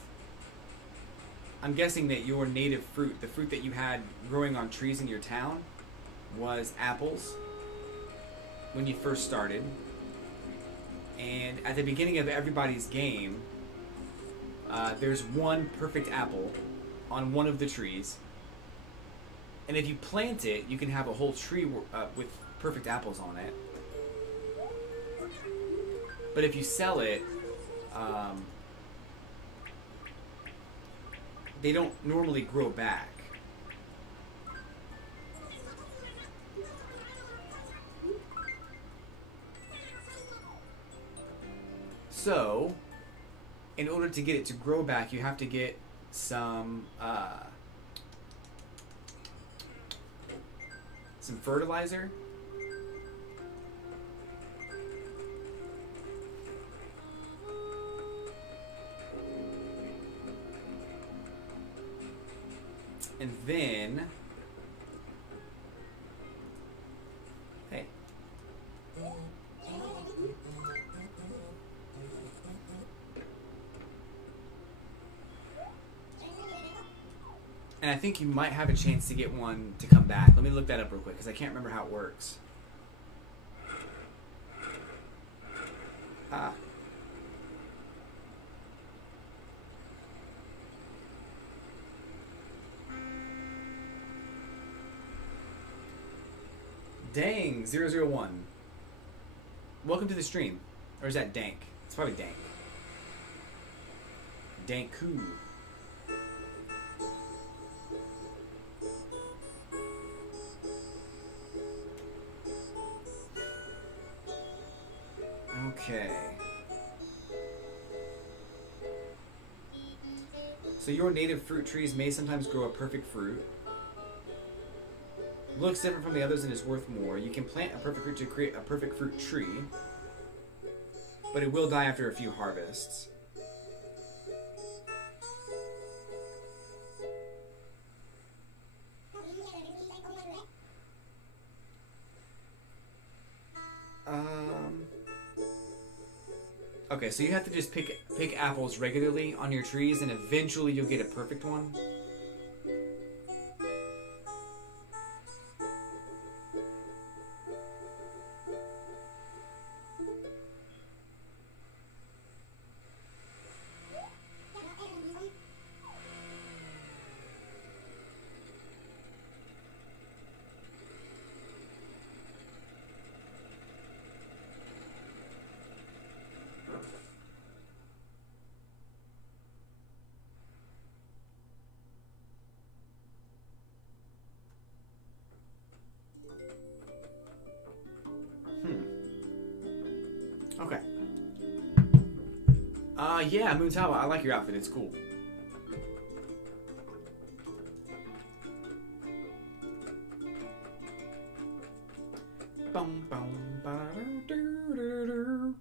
I'm guessing that your native fruit, the fruit that you had growing on trees in your town, was apples when you first started. And at the beginning of everybody's game, there's one perfect apple on one of the trees. And if you plant it, you can have a whole tree with perfect apples on it. But if you sell it, they don't normally grow back. So, in order to get it to grow back, you have to get some fertilizer. And then, hey. And I think you might have a chance to get one to come back. Let me look that up real quick because I can't remember how it works. Ah. Dang, 001. Welcome to the stream. Or is that Dank? It's probably Dank. Danku. Okay. So your native fruit trees may sometimes grow a perfect fruit. Looks different from the others and is worth more. You can plant a perfect fruit to create a perfect fruit tree, but it will die after a few harvests. Okay, so you have to just pick apples regularly on your trees, and eventually you'll get a perfect one. Okay. Yeah, Moontawa, I like your outfit. It's cool. Bum, bum, ba-da-doo-doo-doo.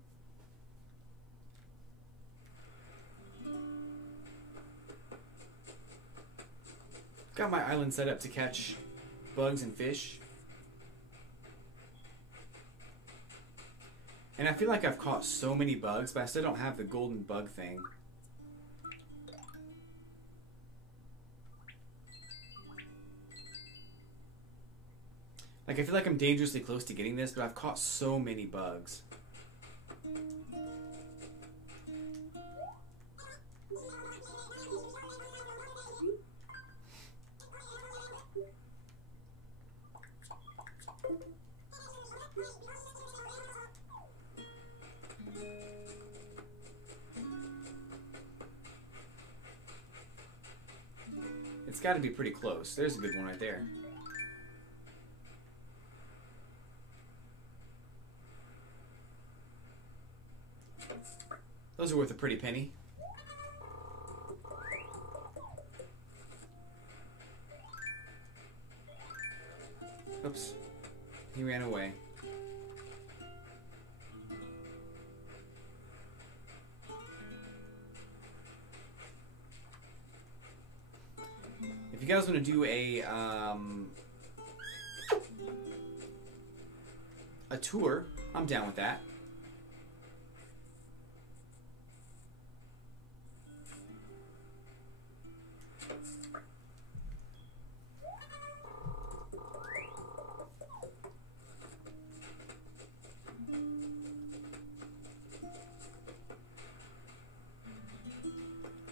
Got my island set up to catch bugs and fish. And I feel like I've caught so many bugs, but I still don't have the golden bug thing. Like, I feel like I'm dangerously close to getting this, but I've caught so many bugs. It's got to be pretty close. There's a good one right there. Those are worth a pretty penny. Oops. He ran away. If you guys want to do a tour, I'm down with that.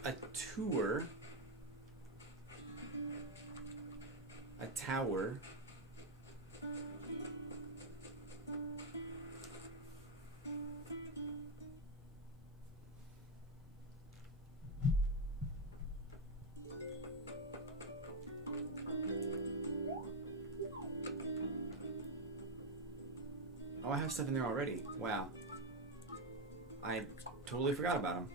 A tour. A tower. Oh, I have stuff in there already. Wow. I totally forgot about them.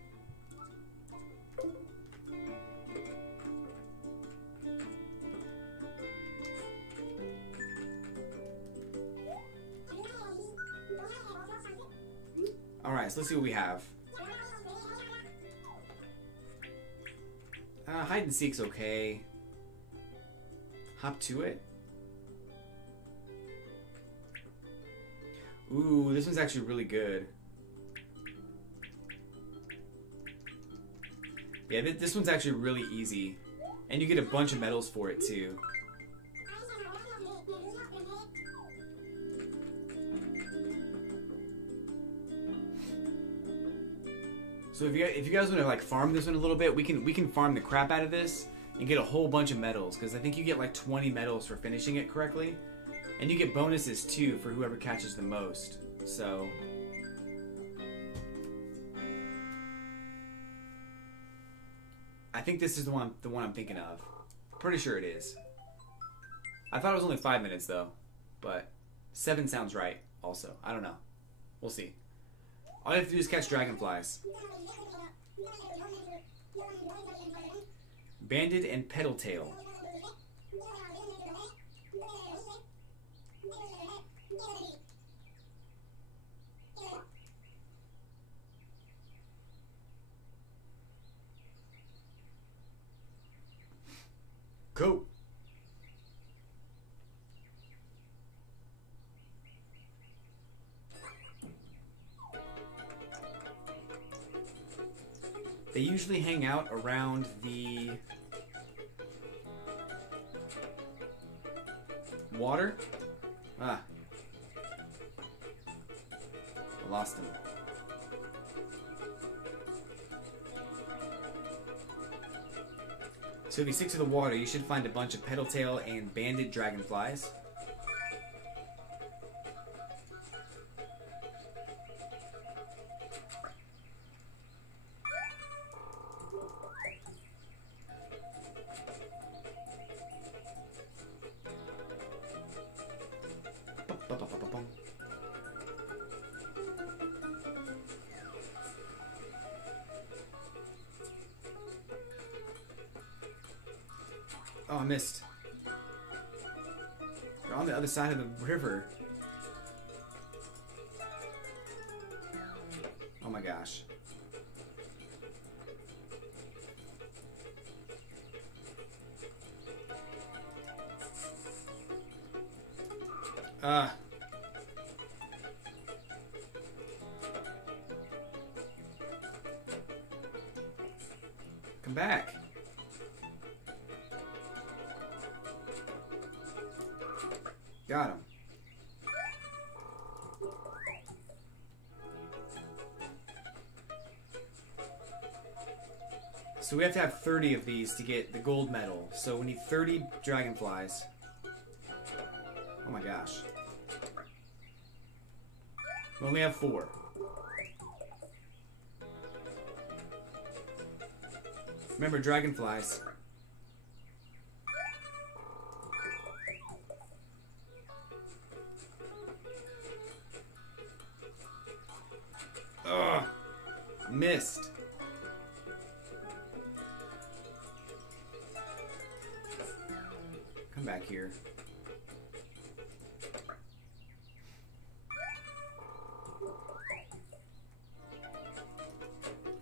Alright, so let's see what we have. Hide and seek's okay. Hop to it. Ooh, this one's actually really good. Yeah, this one's actually really easy. And you get a bunch of medals for it, too. So if you guys want to like farm this one a little bit, we can farm the crap out of this and get a whole bunch of medals, because I think you get like 20 medals for finishing it correctly. And you get bonuses too for whoever catches the most. So I think this is the one I'm thinking of. Pretty sure it is. I thought it was only 5 minutes though, but 7 sounds right also. I don't know. We'll see. All you have to do is catch dragonflies. Banded and Petaltail. Go! They usually hang out around the water. Ah. I lost him. So if you stick to the water, you should find a bunch of Petaltail and banded dragonflies. Oh, I missed. They're on the other side of the river. Oh my gosh. Come back. Got him. So we have to have 30 of these to get the gold medal. So we need 30 dragonflies. Oh my gosh. We only have 4. Remember, dragonflies. Ugh. Missed. Come back here.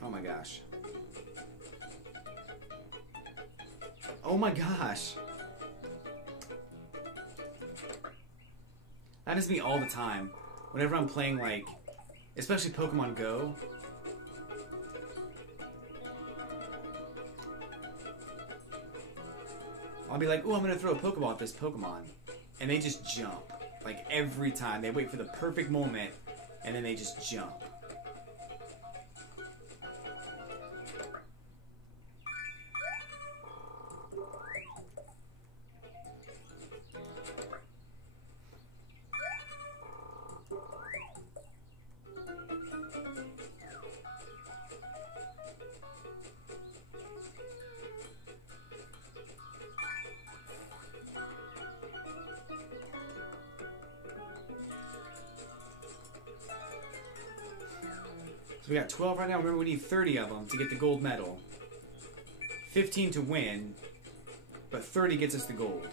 Oh my gosh. Oh my gosh. That is me all the time. Whenever I'm playing, like, especially Pokemon Go. I'll be like, ooh, I'm gonna throw a Pokeball at this Pokemon. And they just jump. Like, every time. They wait for the perfect moment, and then they just jump. So we got 12 right now. Remember, we need 30 of them to get the gold medal. 15 to win, but 30 gets us the gold.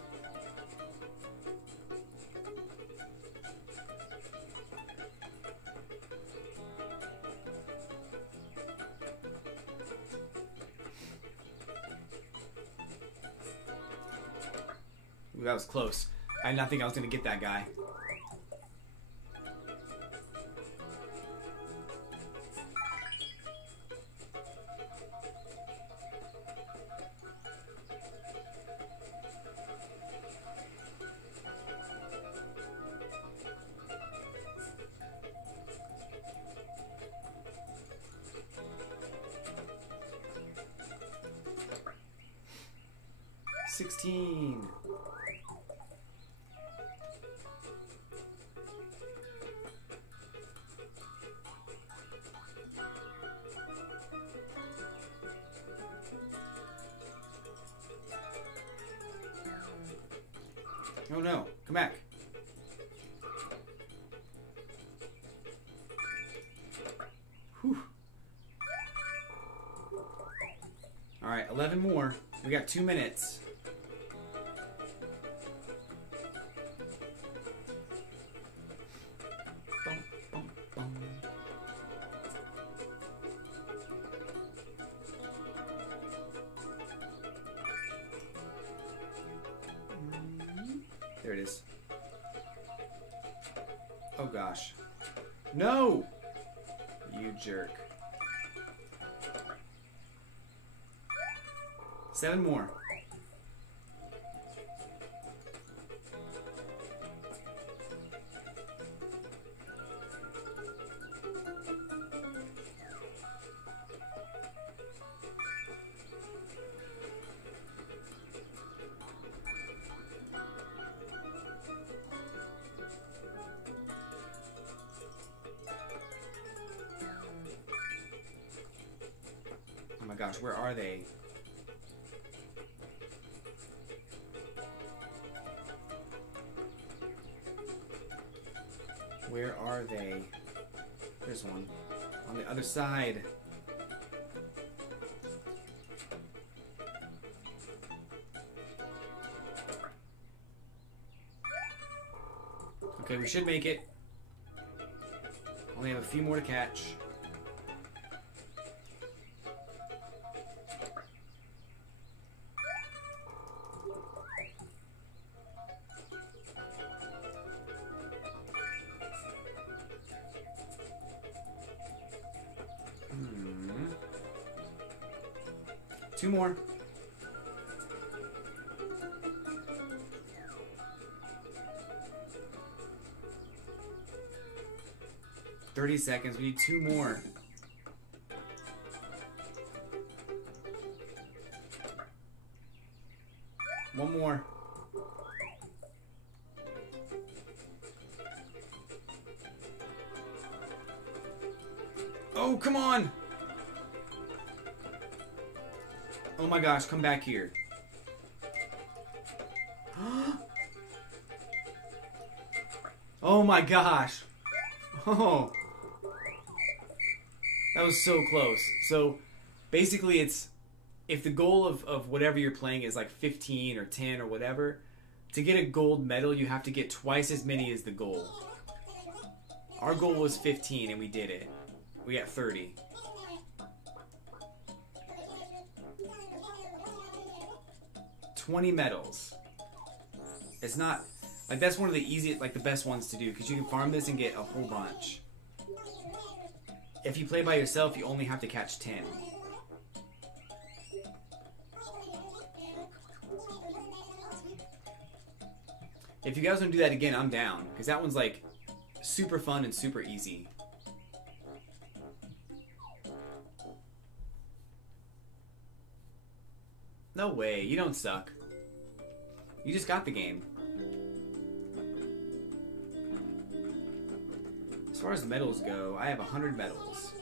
Ooh, that was close. I did not think I was going to get that guy. Oh no, come back. Whew. Alright, 11 more. We got 2 minutes. Bum, bum, bum. There it is. Oh gosh. No! You jerk. 7 more. Oh my gosh, where are they? Where are they? There's one. On the other side. Okay, we should make it. Only have a few more to catch. Two more. $30 seconds. We need 2 more. One more. Oh, come on! Oh my gosh, come back here. Oh my gosh. Oh. That was so close. So, basically it's, if the goal of whatever you're playing is like 15 or 10 or whatever, to get a gold medal you have to get twice as many as the goal. Our goal was 15 and we did it. We got 30. $20 medals. It's not like, that's one of the easiest, like the best ones to do, because you can farm this and get a whole bunch. If you play by yourself, you only have to catch 10. If you guys want to do that again, I'm down, because that one's like super fun and super easy. No way, you don't suck. You just got the game. As far as medals go, I have 100 medals.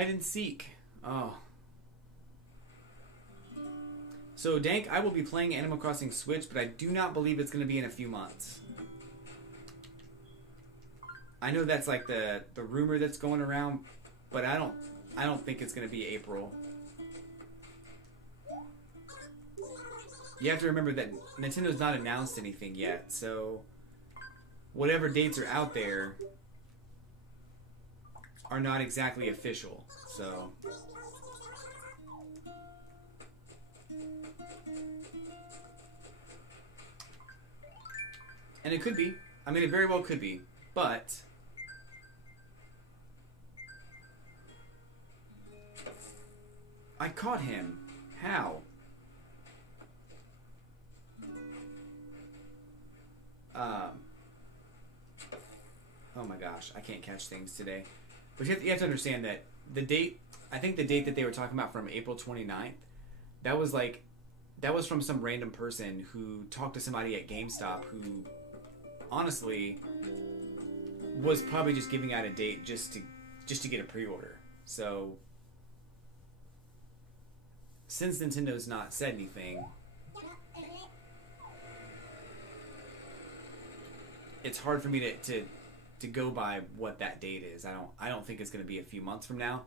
Hide and seek. Oh. So, Dank, I will be playing Animal Crossing Switch, but I do not believe it's going to be in a few months. I know that's like the rumor that's going around, but I don't think it's going to be April. You have to remember that Nintendo's not announced anything yet, so whatever dates are out there are not exactly official. So and it could be. I mean, it very well could be, but I caught him. How? Oh my gosh, I can't catch things today. But you have to understand that the date, I think the date that they were talking about from April 29th, that was from some random person who talked to somebody at GameStop who honestly was probably just giving out a date just to get a pre-order. So since Nintendo's not said anything, it's hard for me to go by what that date is. I don't think it's going to be a few months from now,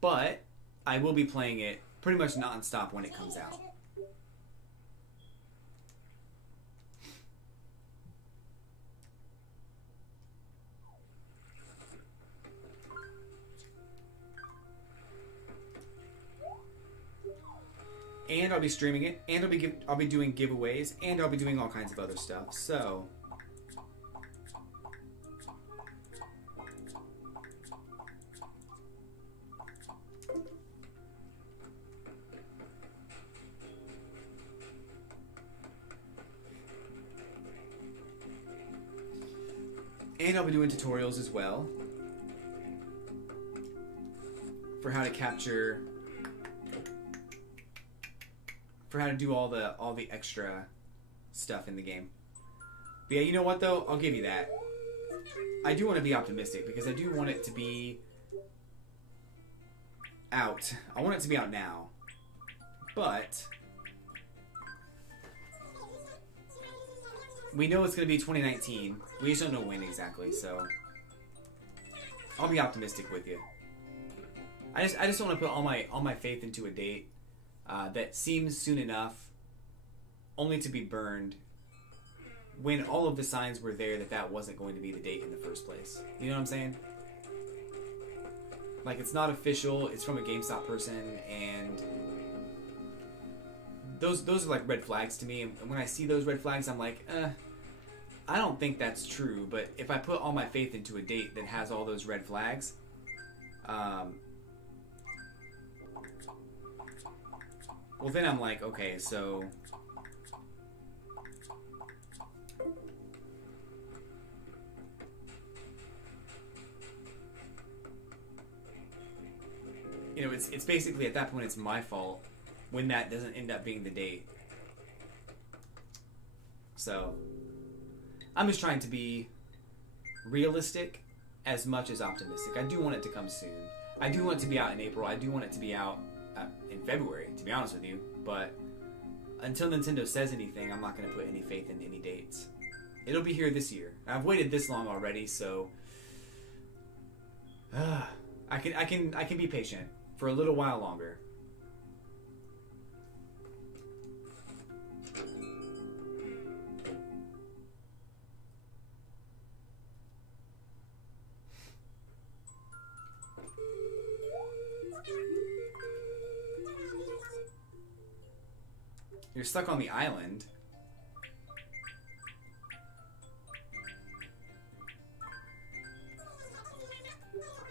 but I will be playing it pretty much non-stop when it comes out. And I'll be streaming it, and I'll be doing giveaways, and I'll be doing all kinds of other stuff. So and I'll be doing tutorials as well for how to capture, for how to do all the extra stuff in the game. But yeah, you know what though? I'll give you that. I do want to be optimistic because I do want it to be out. I want it to be out now. But we know it's going to be 2019. We just don't know when exactly, so I'll be optimistic with you. I just don't want to put all my faith into a date that seems soon enough, only to be burned when all of the signs were there that wasn't going to be the date in the first place. You know what I'm saying? Like, it's not official, it's from a GameStop person, and those are like red flags to me, and when I see those red flags, I'm like, I don't think that's true, but if I put all my faith into a date that has all those red flags, well then I'm like, okay, so you know, it's basically at that point it's my fault when that doesn't end up being the date. So I'm just trying to be realistic as much as optimistic. I do want it to come soon. I do want it to be out in April. I do want it to be out in February, to be honest with you. But until Nintendo says anything, I'm not going to put any faith in any dates. It'll be here this year. I've waited this long already, so I can be patient for a little while longer. You're stuck on the island.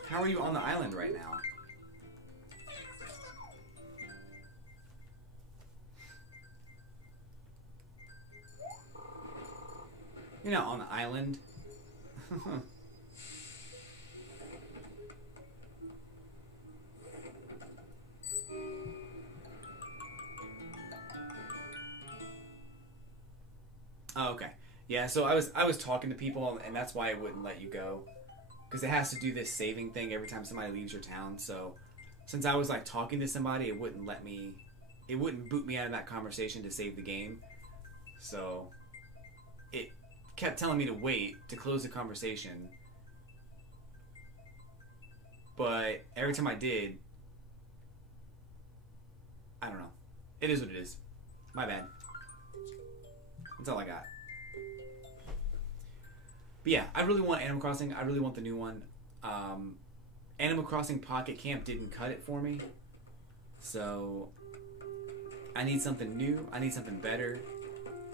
How are you on the island right now? You're not on the island. Oh, okay. Yeah, so I was talking to people, and that's why I wouldn't let you go. because it has to do this saving thing every time somebody leaves your town. So since I was like talking to somebody, it wouldn't boot me out of that conversation to save the game. So it kept telling me to wait to close the conversation. But every time I did, I don't know. It is what it is. My bad. That's all I got. But yeah, I really want Animal Crossing. I really want the new one. Animal Crossing Pocket Camp didn't cut it for me. So I need something new. I need something better.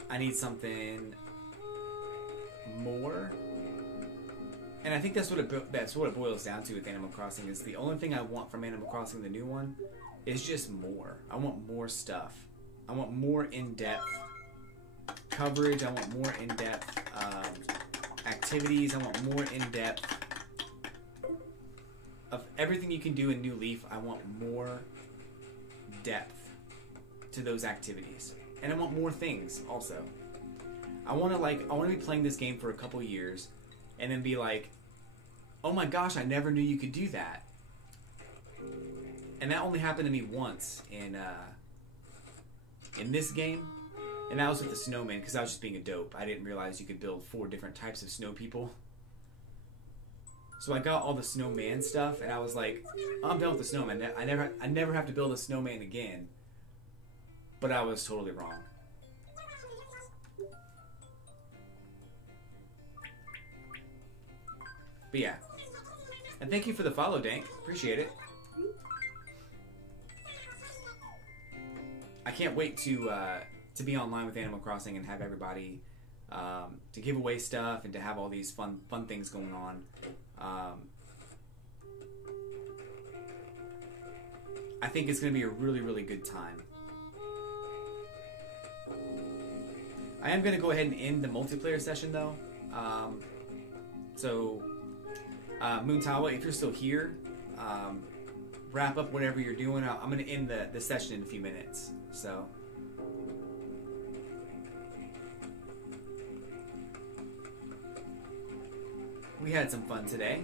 I need something more. And I think that's what it boils down to with Animal Crossing. Is the only thing I want from Animal Crossing, the new one, is just more. I want more stuff. I want more in-depth coverage. I want more in-depth activities. I want more in-depth of everything you can do in New Leaf. I want more depth to those activities, and I want more things also. I want to be playing this game for a couple years, and then be like, oh my gosh, I never knew you could do that. And that only happened to me once in this game, and that was with the snowman, because I was just being a dope. I didn't realize you could build 4 different types of snow people. So I got all the snowman stuff, and I was like, I'm done with the snowman. I never have to build a snowman again. But I was totally wrong. But yeah. And thank you for the follow, Dank. Appreciate it. I can't wait to be online with Animal Crossing and have everybody to give away stuff and to have all these fun things going on. I think it's going to be a really, really good time. I am going to go ahead and end the multiplayer session, though. Moontawa, if you're still here, wrap up whatever you're doing. I'm going to end the session in a few minutes. So, we had some fun today.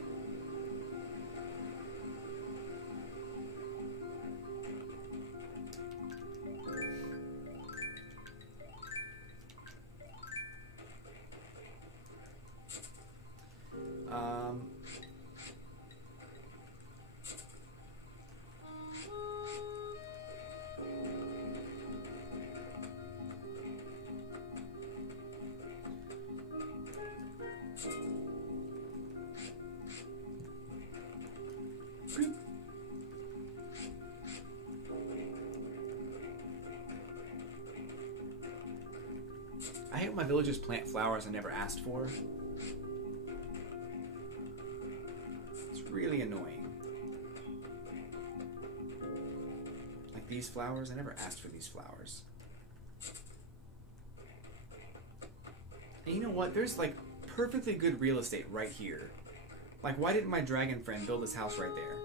I hate when my villagers plant flowers I never asked for. It's really annoying. Like these flowers, I never asked for these flowers. And you know what? There's like perfectly good real estate right here. Like, why didn't my dragon friend build his house right there?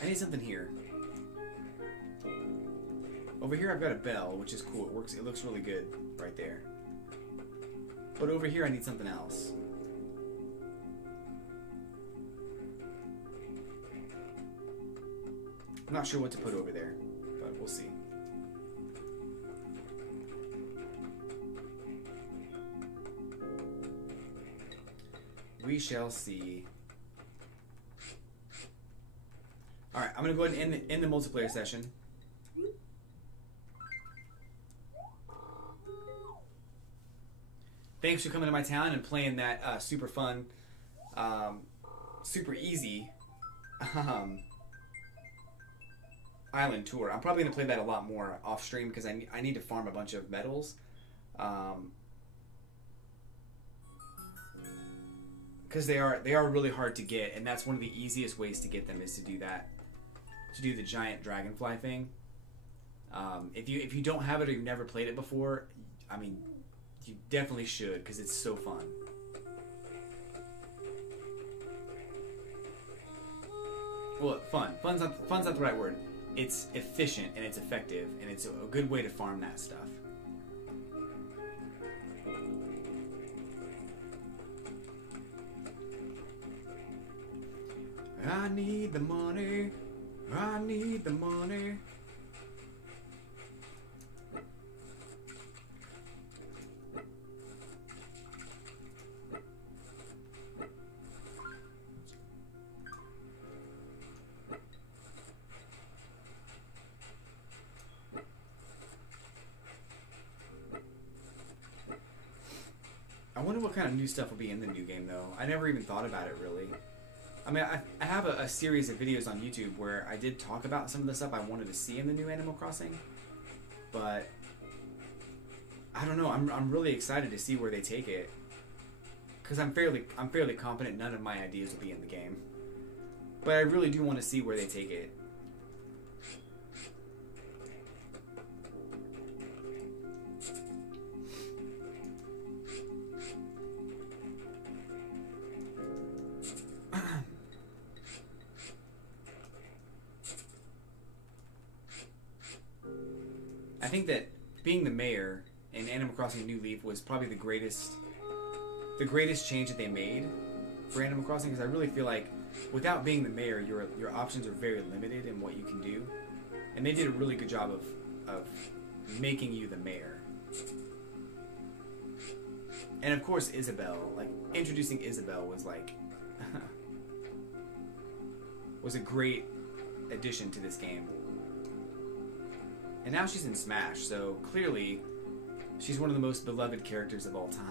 I need something here. Over here I've got a bell, which is cool. It works. It looks really good right there. But over here I need something else. I'm not sure what to put over there, but we'll see. We shall see. Alright, I'm going to go ahead and end the multiplayer session. thanks for coming to my town and playing that super fun, super easy island tour. I'm probably going to play that a lot more off stream because I need to farm a bunch of medals. Because they are really hard to get, and that's one of the easiest ways to get them is to do that, to do the giant dragonfly thing. If you don't have it or you've never played it before, I mean, you definitely should because it's so fun. Well, fun's not the right word. It's efficient and it's effective and it's a good way to farm that stuff. I need the money. I need the money. I wonder what kind of new stuff will be in the new game, though. I never even thought about it, really. I mean, I have a series of videos on YouTube where I did talk about some of the stuff I wanted to see in the new Animal Crossing, but I don't know. I'm really excited to see where they take it, because I'm fairly confident none of my ideas will be in the game, but I really do want to see where they take it. I think that being the mayor in Animal Crossing New Leaf was probably the greatest change that they made for Animal Crossing, because I really feel like without being the mayor, your options are very limited in what you can do, and they did a really good job of making you the mayor. And of course, Isabelle, like introducing Isabelle was like was a great addition to this game. And now she's in Smash, so clearly she's one of the most beloved characters of all time.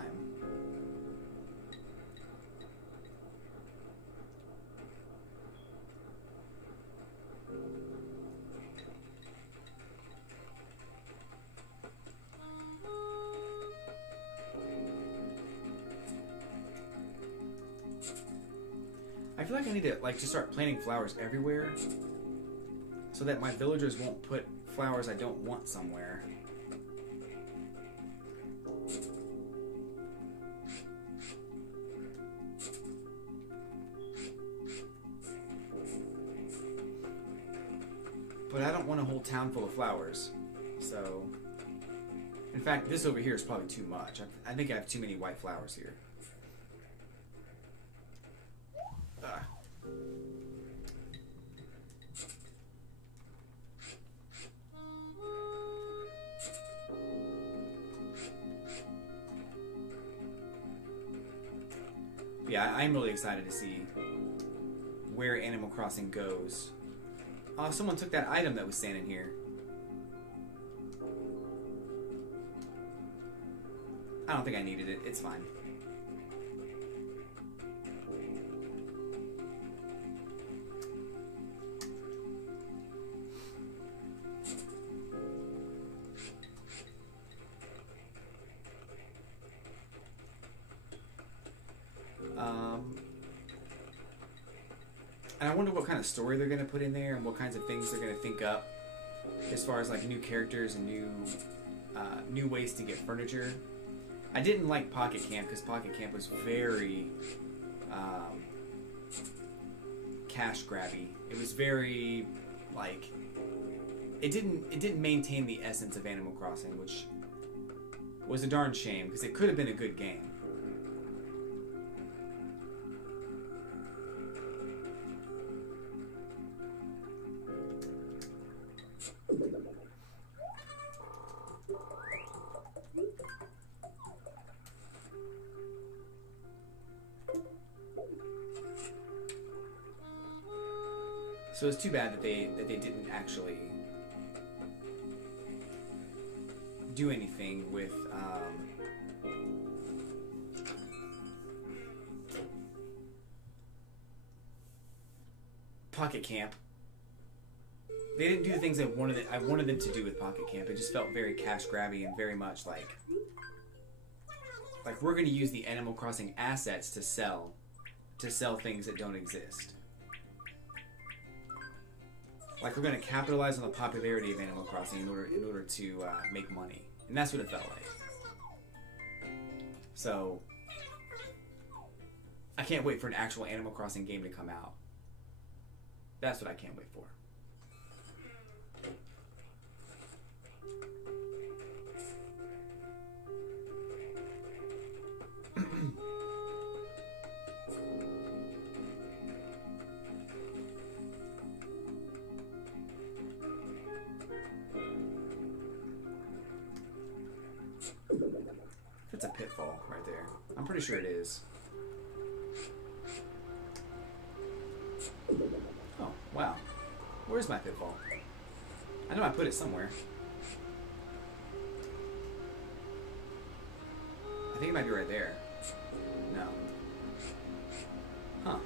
I feel like I need to just start planting flowers everywhere so that my villagers won't put flowers I don't want somewhere. But I don't want a whole town full of flowers. So, in fact, this over here is probably too much. I think I have too many white flowers here. Yeah, I'm really excited to see where Animal Crossing goes. Oh, someone took that item that was standing here. I don't think I needed it. It's fine. And I wonder what kind of story they're going to put in there and what kinds of things they're going to think up as far as like new characters and new ways to get furniture. I didn't like Pocket Camp because Pocket Camp was very cash grabby. It was very it didn't maintain the essence of Animal Crossing, which was a darn shame because it could have been a good game. So it's too bad that they didn't actually do anything with Pocket Camp. They didn't do the things I wanted them to do with Pocket Camp. It just felt very cash grabby and very much like we're going to use the Animal Crossing assets to sell things that don't exist. Like we're going to capitalize on the popularity of Animal Crossing in order to make money, and that's what it felt like. So I can't wait for an actual Animal Crossing game to come out. That's what I can't wait for. It's a pitfall right there. I'm pretty sure it is. Oh, wow. Where's my pitfall? I know I put it somewhere. I think it might be right there. No. Huh.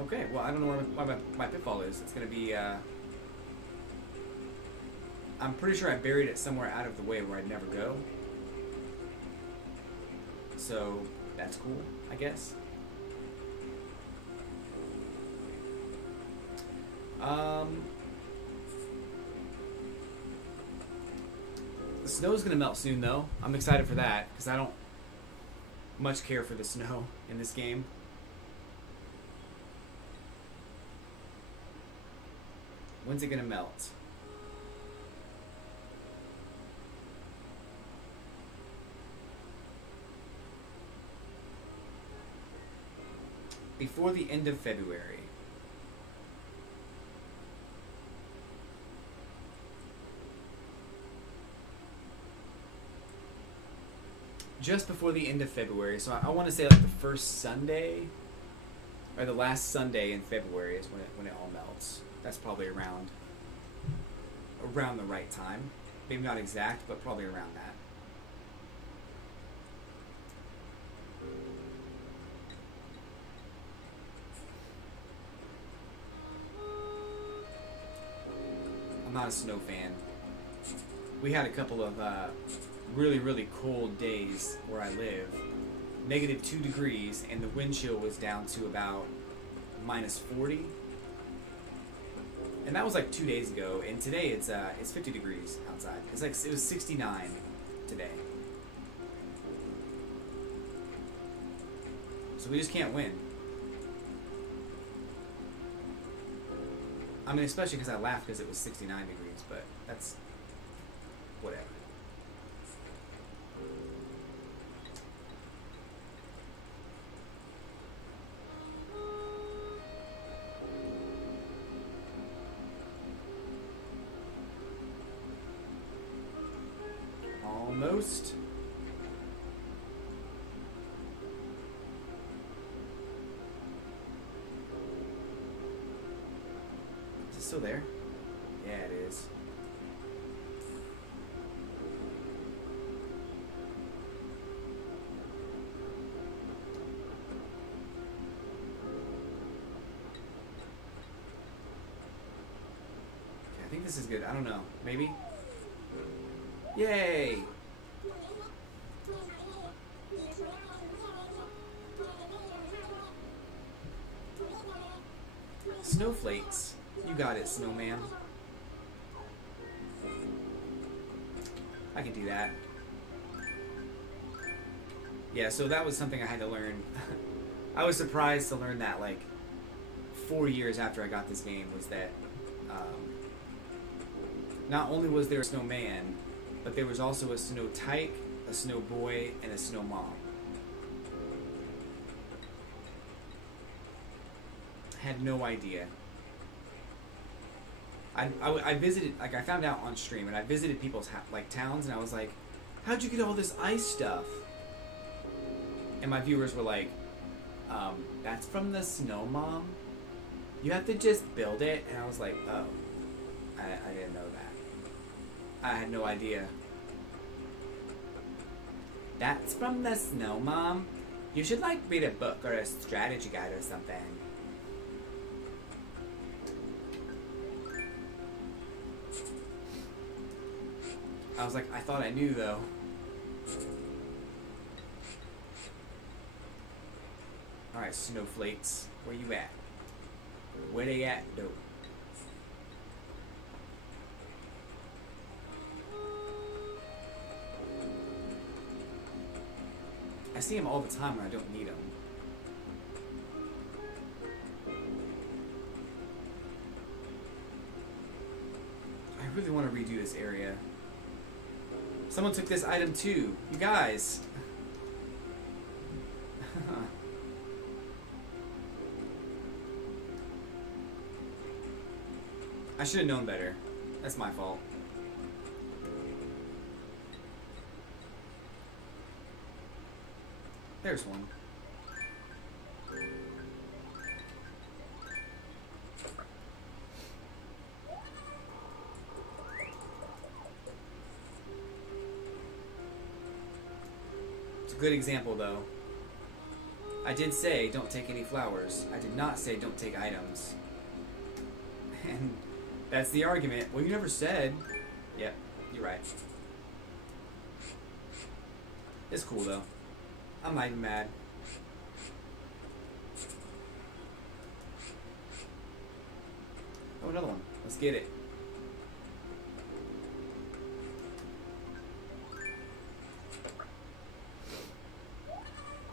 Okay, well, I don't know where my pitfall is. It's going to be, I'm pretty sure I buried it somewhere out of the way where I'd never go. So, that's cool, I guess. The snow's gonna melt soon, though. I'm excited for that, because I don't much care for the snow in this game. When's it gonna melt? Before the end of February. Just before the end of February, so I want to say like the first Sunday, or the last Sunday in February is when it all melts. That's probably around the right time. Maybe not exact, but probably around that. I'm not a snow fan. We had a couple of really, really cold days where I live. -2 degrees, and the wind chill was down to about -40. And that was like 2 days ago. And today it's 50 degrees outside. It was 69 today. So we just can't win. I mean, especially because I laughed because it was 69 degrees, but that's whatever. Almost. Still there? Yeah, it is. Okay, I think this is good. I don't know. Maybe? Yay! Snowflakes. You got it, snowman. I can do that. Yeah, so that was something I had to learn. I was surprised to learn that, like, 4 years after I got this game, was that not only was there a snowman, but there was also a snow tyke, a snow boy, and a snow mom. I had no idea. I visited, like, I found out on stream, and I visited people's towns, and I was like, how'd you get all this ice stuff? And my viewers were like, that's from the snow mom. You have to just build it. And I was like, oh, I didn't know that. I had no idea. That's from the snow mom. You should like read a book or a strategy guide or something. I was like, I thought I knew though. Alright, snowflakes. Where you at? Where they at though? I see them all the time when I don't need them. I really want to redo this area. Someone took this item too. You guys. I should have known better. That's my fault. There's one. It's a good example though. I did say don't take any flowers. I did not say don't take items. And that's the argument. Well, you never said. Yep, you're right. It's cool though. I'm not even mad. Oh, another one. Let's get it.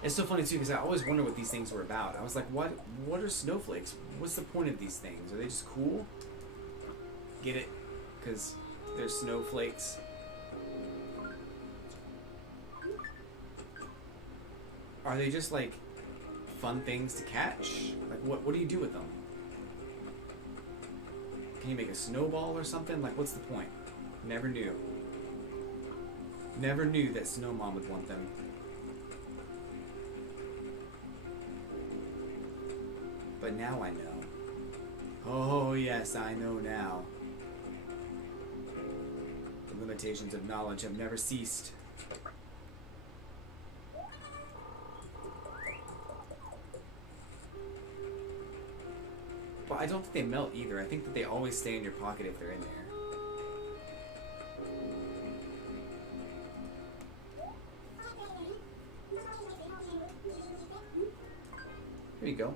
It's so funny too because I always wonder what these things were about. I was like, what are snowflakes? What's the point of these things? Are they just cool? Get it? Because they're snowflakes. Are they just like fun things to catch? Like what do you do with them? Can you make a snowball or something? Like what's the point? Never knew. Never knew that Snow Mom would want them. But now I know. Oh yes, I know now. The limitations of knowledge have never ceased. But I don't think they melt either. I think that they always stay in your pocket if they're in there. Here you go.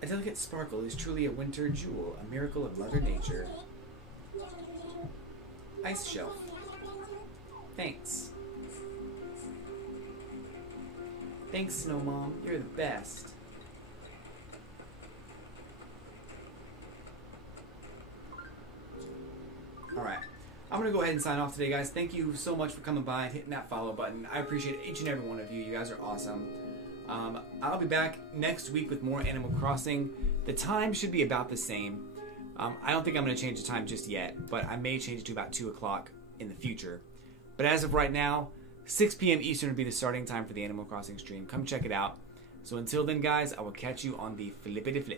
A delicate sparkle is truly a winter jewel, a miracle of Mother Nature. Ice shelf. Thanks. Thanks, Snow Mom. You're the best. Alright. I'm going to go ahead and sign off today, guys. Thank you so much for coming by and hitting that follow button. I appreciate each and every one of you. You guys are awesome. I'll be back next week with more Animal Crossing. The time should be about the same. I don't think I'm going to change the time just yet, but I may change it to about 2 o'clock in the future. But as of right now, 6 p.m. Eastern will be the starting time for the Animal Crossing stream. Come check it out. So until then, guys, I will catch you on the flippity flip.